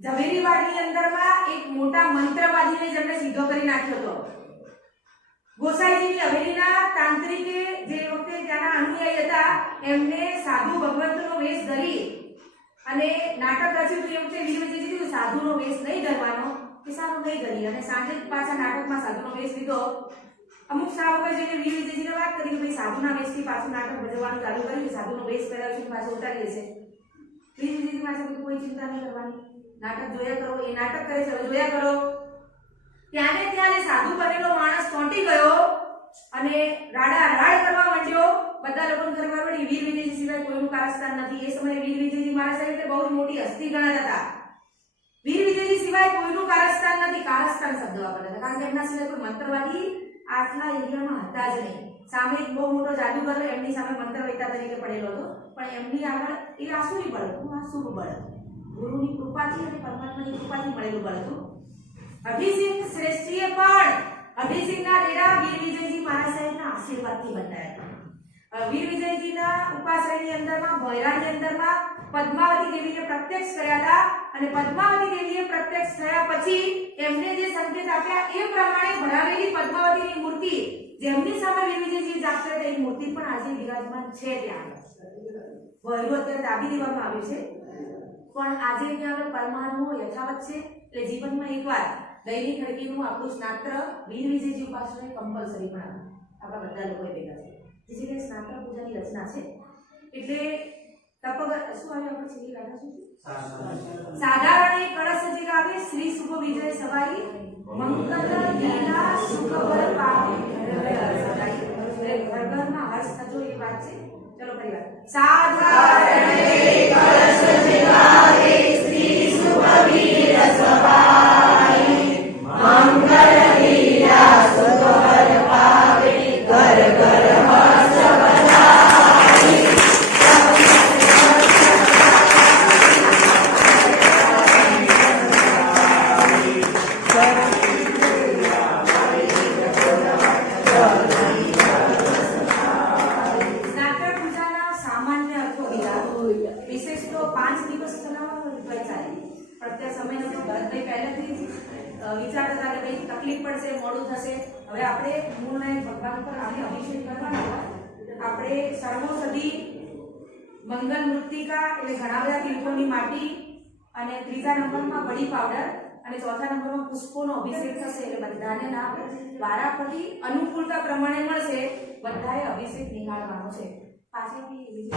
ઝવેરીવાડની અંદરમાં એક મોટા મંત્રવાદીને જેમને સીધો કરી નાખ્યો હતો। ગોસાઈજીની હવેલીના તાંત્રિકે જે વખતે ત્યાંના અનુયાયી હતા એમને સાધુ ભગવંતનો વેશ ધરી અને નાટક રચ્યું તો એવું છે વીર વિજયજી કીધું સાધુનો વેશ નહીં ધરવાનો કે સારું નહીં ધરી અને સાંજે પાછા નાટકમાં સાધુનો વેશ લીધો અમુક શ્રાવકો જઈને વીર વિજયજીને વાત કરી કે ભાઈ સાધુના વેશથી પાછું નાટક ભજવવાનું ચાલુ કર્યું સાધુનો વેશ કરાવ્યો છે પાછો ઉતારીએ છે વીર વિજયજી પાસે કોઈ ચિંતા નહીં કરવાની નાટક જોયા કરો એ નાટક કરે છે હવે જોયા કરો ત્યાં ને ત્યાં સાધુ બનેલો માણસ ચોંટી ગયો અને રાડા રાડ કરવા માંડ્યો બધા લોકોને ખબર પડી વીર વિજયજી સિવાય કોઈનું કારસ્તાન નથી એ સમયે વીર વિજયજી મારા સાહેબ બહુ જ મોટી હસ્તી ગણાતા હતા વીર વિજયજી સિવાય કોઈનું કારસ્તાન નથી કારસ્તાન શબ્દ વાપરતા હતા કારણ કે એમના સિવાય કોઈ મંત્રવાદી આટલા એરિયામાં હતા જ નહીં સામે એક બહુ મોટો જાદુગર એમની સામે મંત્રવેતા તરીકે પડેલો હતો પણ એમની આગળ એ આસુરી બળ હતું આસુર બળ ગુરુની કૃપાથી અને પરમાત્માની કૃપાથી મળેલું બળ હતું અભિસિંહ શ્રેષ્ઠીએ પણ અભિસિંહના ડેરા વીર વિજયજી મહારાજ સાહેબના આશીર્વાદથી બંધાયા વીર વિજયજીના ઉપાશ્રયની અંદરમાં ભોયરાની અંદરમાં પદ્માવતી દેવીને પ્રત્યક્ષ કર્યા હતા અને પદ્માવતી દેવીએ પ્રત્યક્ષ થયા પછી એમને જે સંકેત આપ્યા એ પ્રમાણે ભરાવેલી પદ્માવતીની મૂર્તિ જેમની સામે વીર વિજયજી જાગતા હતા એ મૂર્તિ પણ આજે વિરાજમાન છે ત્યાં ભોયરું અત્યારે દાબી દેવામાં આવ્યું છે પણ આજે ત્યાં આગળ પરમાણુઓ યથાવત છે એટલે જીવનમાં એકવાર દૈનિક ખડકીનું આપણું સ્નાત્ર વીર વિજયજી ઉપાસના કમ્પલસરી પણ આપણા બધા લોકોએ ભેગા છે જે કે સ્નાત્ર પૂજાની રચના છે એટલે તપગ શું આવે આપણે છેલ્લી ગાથા શું સાધારણ એક કળશ જે ગાવે શ્રી શુભ વિજય સવાઈ મંગલ લીલા સુખ પર પાવે ઘરમાં હર્ષ થજો એ વાત છે ચલો પરિવાર સાધારણ એક કળશ જે ગાવે શ્રી શુભ વિજય સવાઈ મંગલ લીલા સુખ પર પાવે ઘર ઘર હર્ષ વધાઈ સ્નાતક પૂજાના સામાન્ય અર્થો કીધા વિશેષ તો 5 દિવસ ચલાવવાનો ઉપાય ચાલે પણ અત્યારે સમય નથી ભરતભાઈ પહેલેથી વિચારતા હતા કે ભાઈ તકલીફ પડશે મોડું થશે હવે આપણે મૂળના ભગવાન પર આપણે અભિષેક કરવાનો આપણે સર્વોષધિ મંગલ મૃત્તિકા એટલે ઘણા બધા તિલકોની માટી અને ત્રીજા નંબરમાં વડી પાવડર અને ચોથા નંબરમાં પુષ્પોનો અભિષેક થશે એટલે બધાને લાભ વારાફરતી અનુકૂળતા પ્રમાણે મળશે બધાએ અભિષેક નિહાળવાનો છે પાછળથી બીજી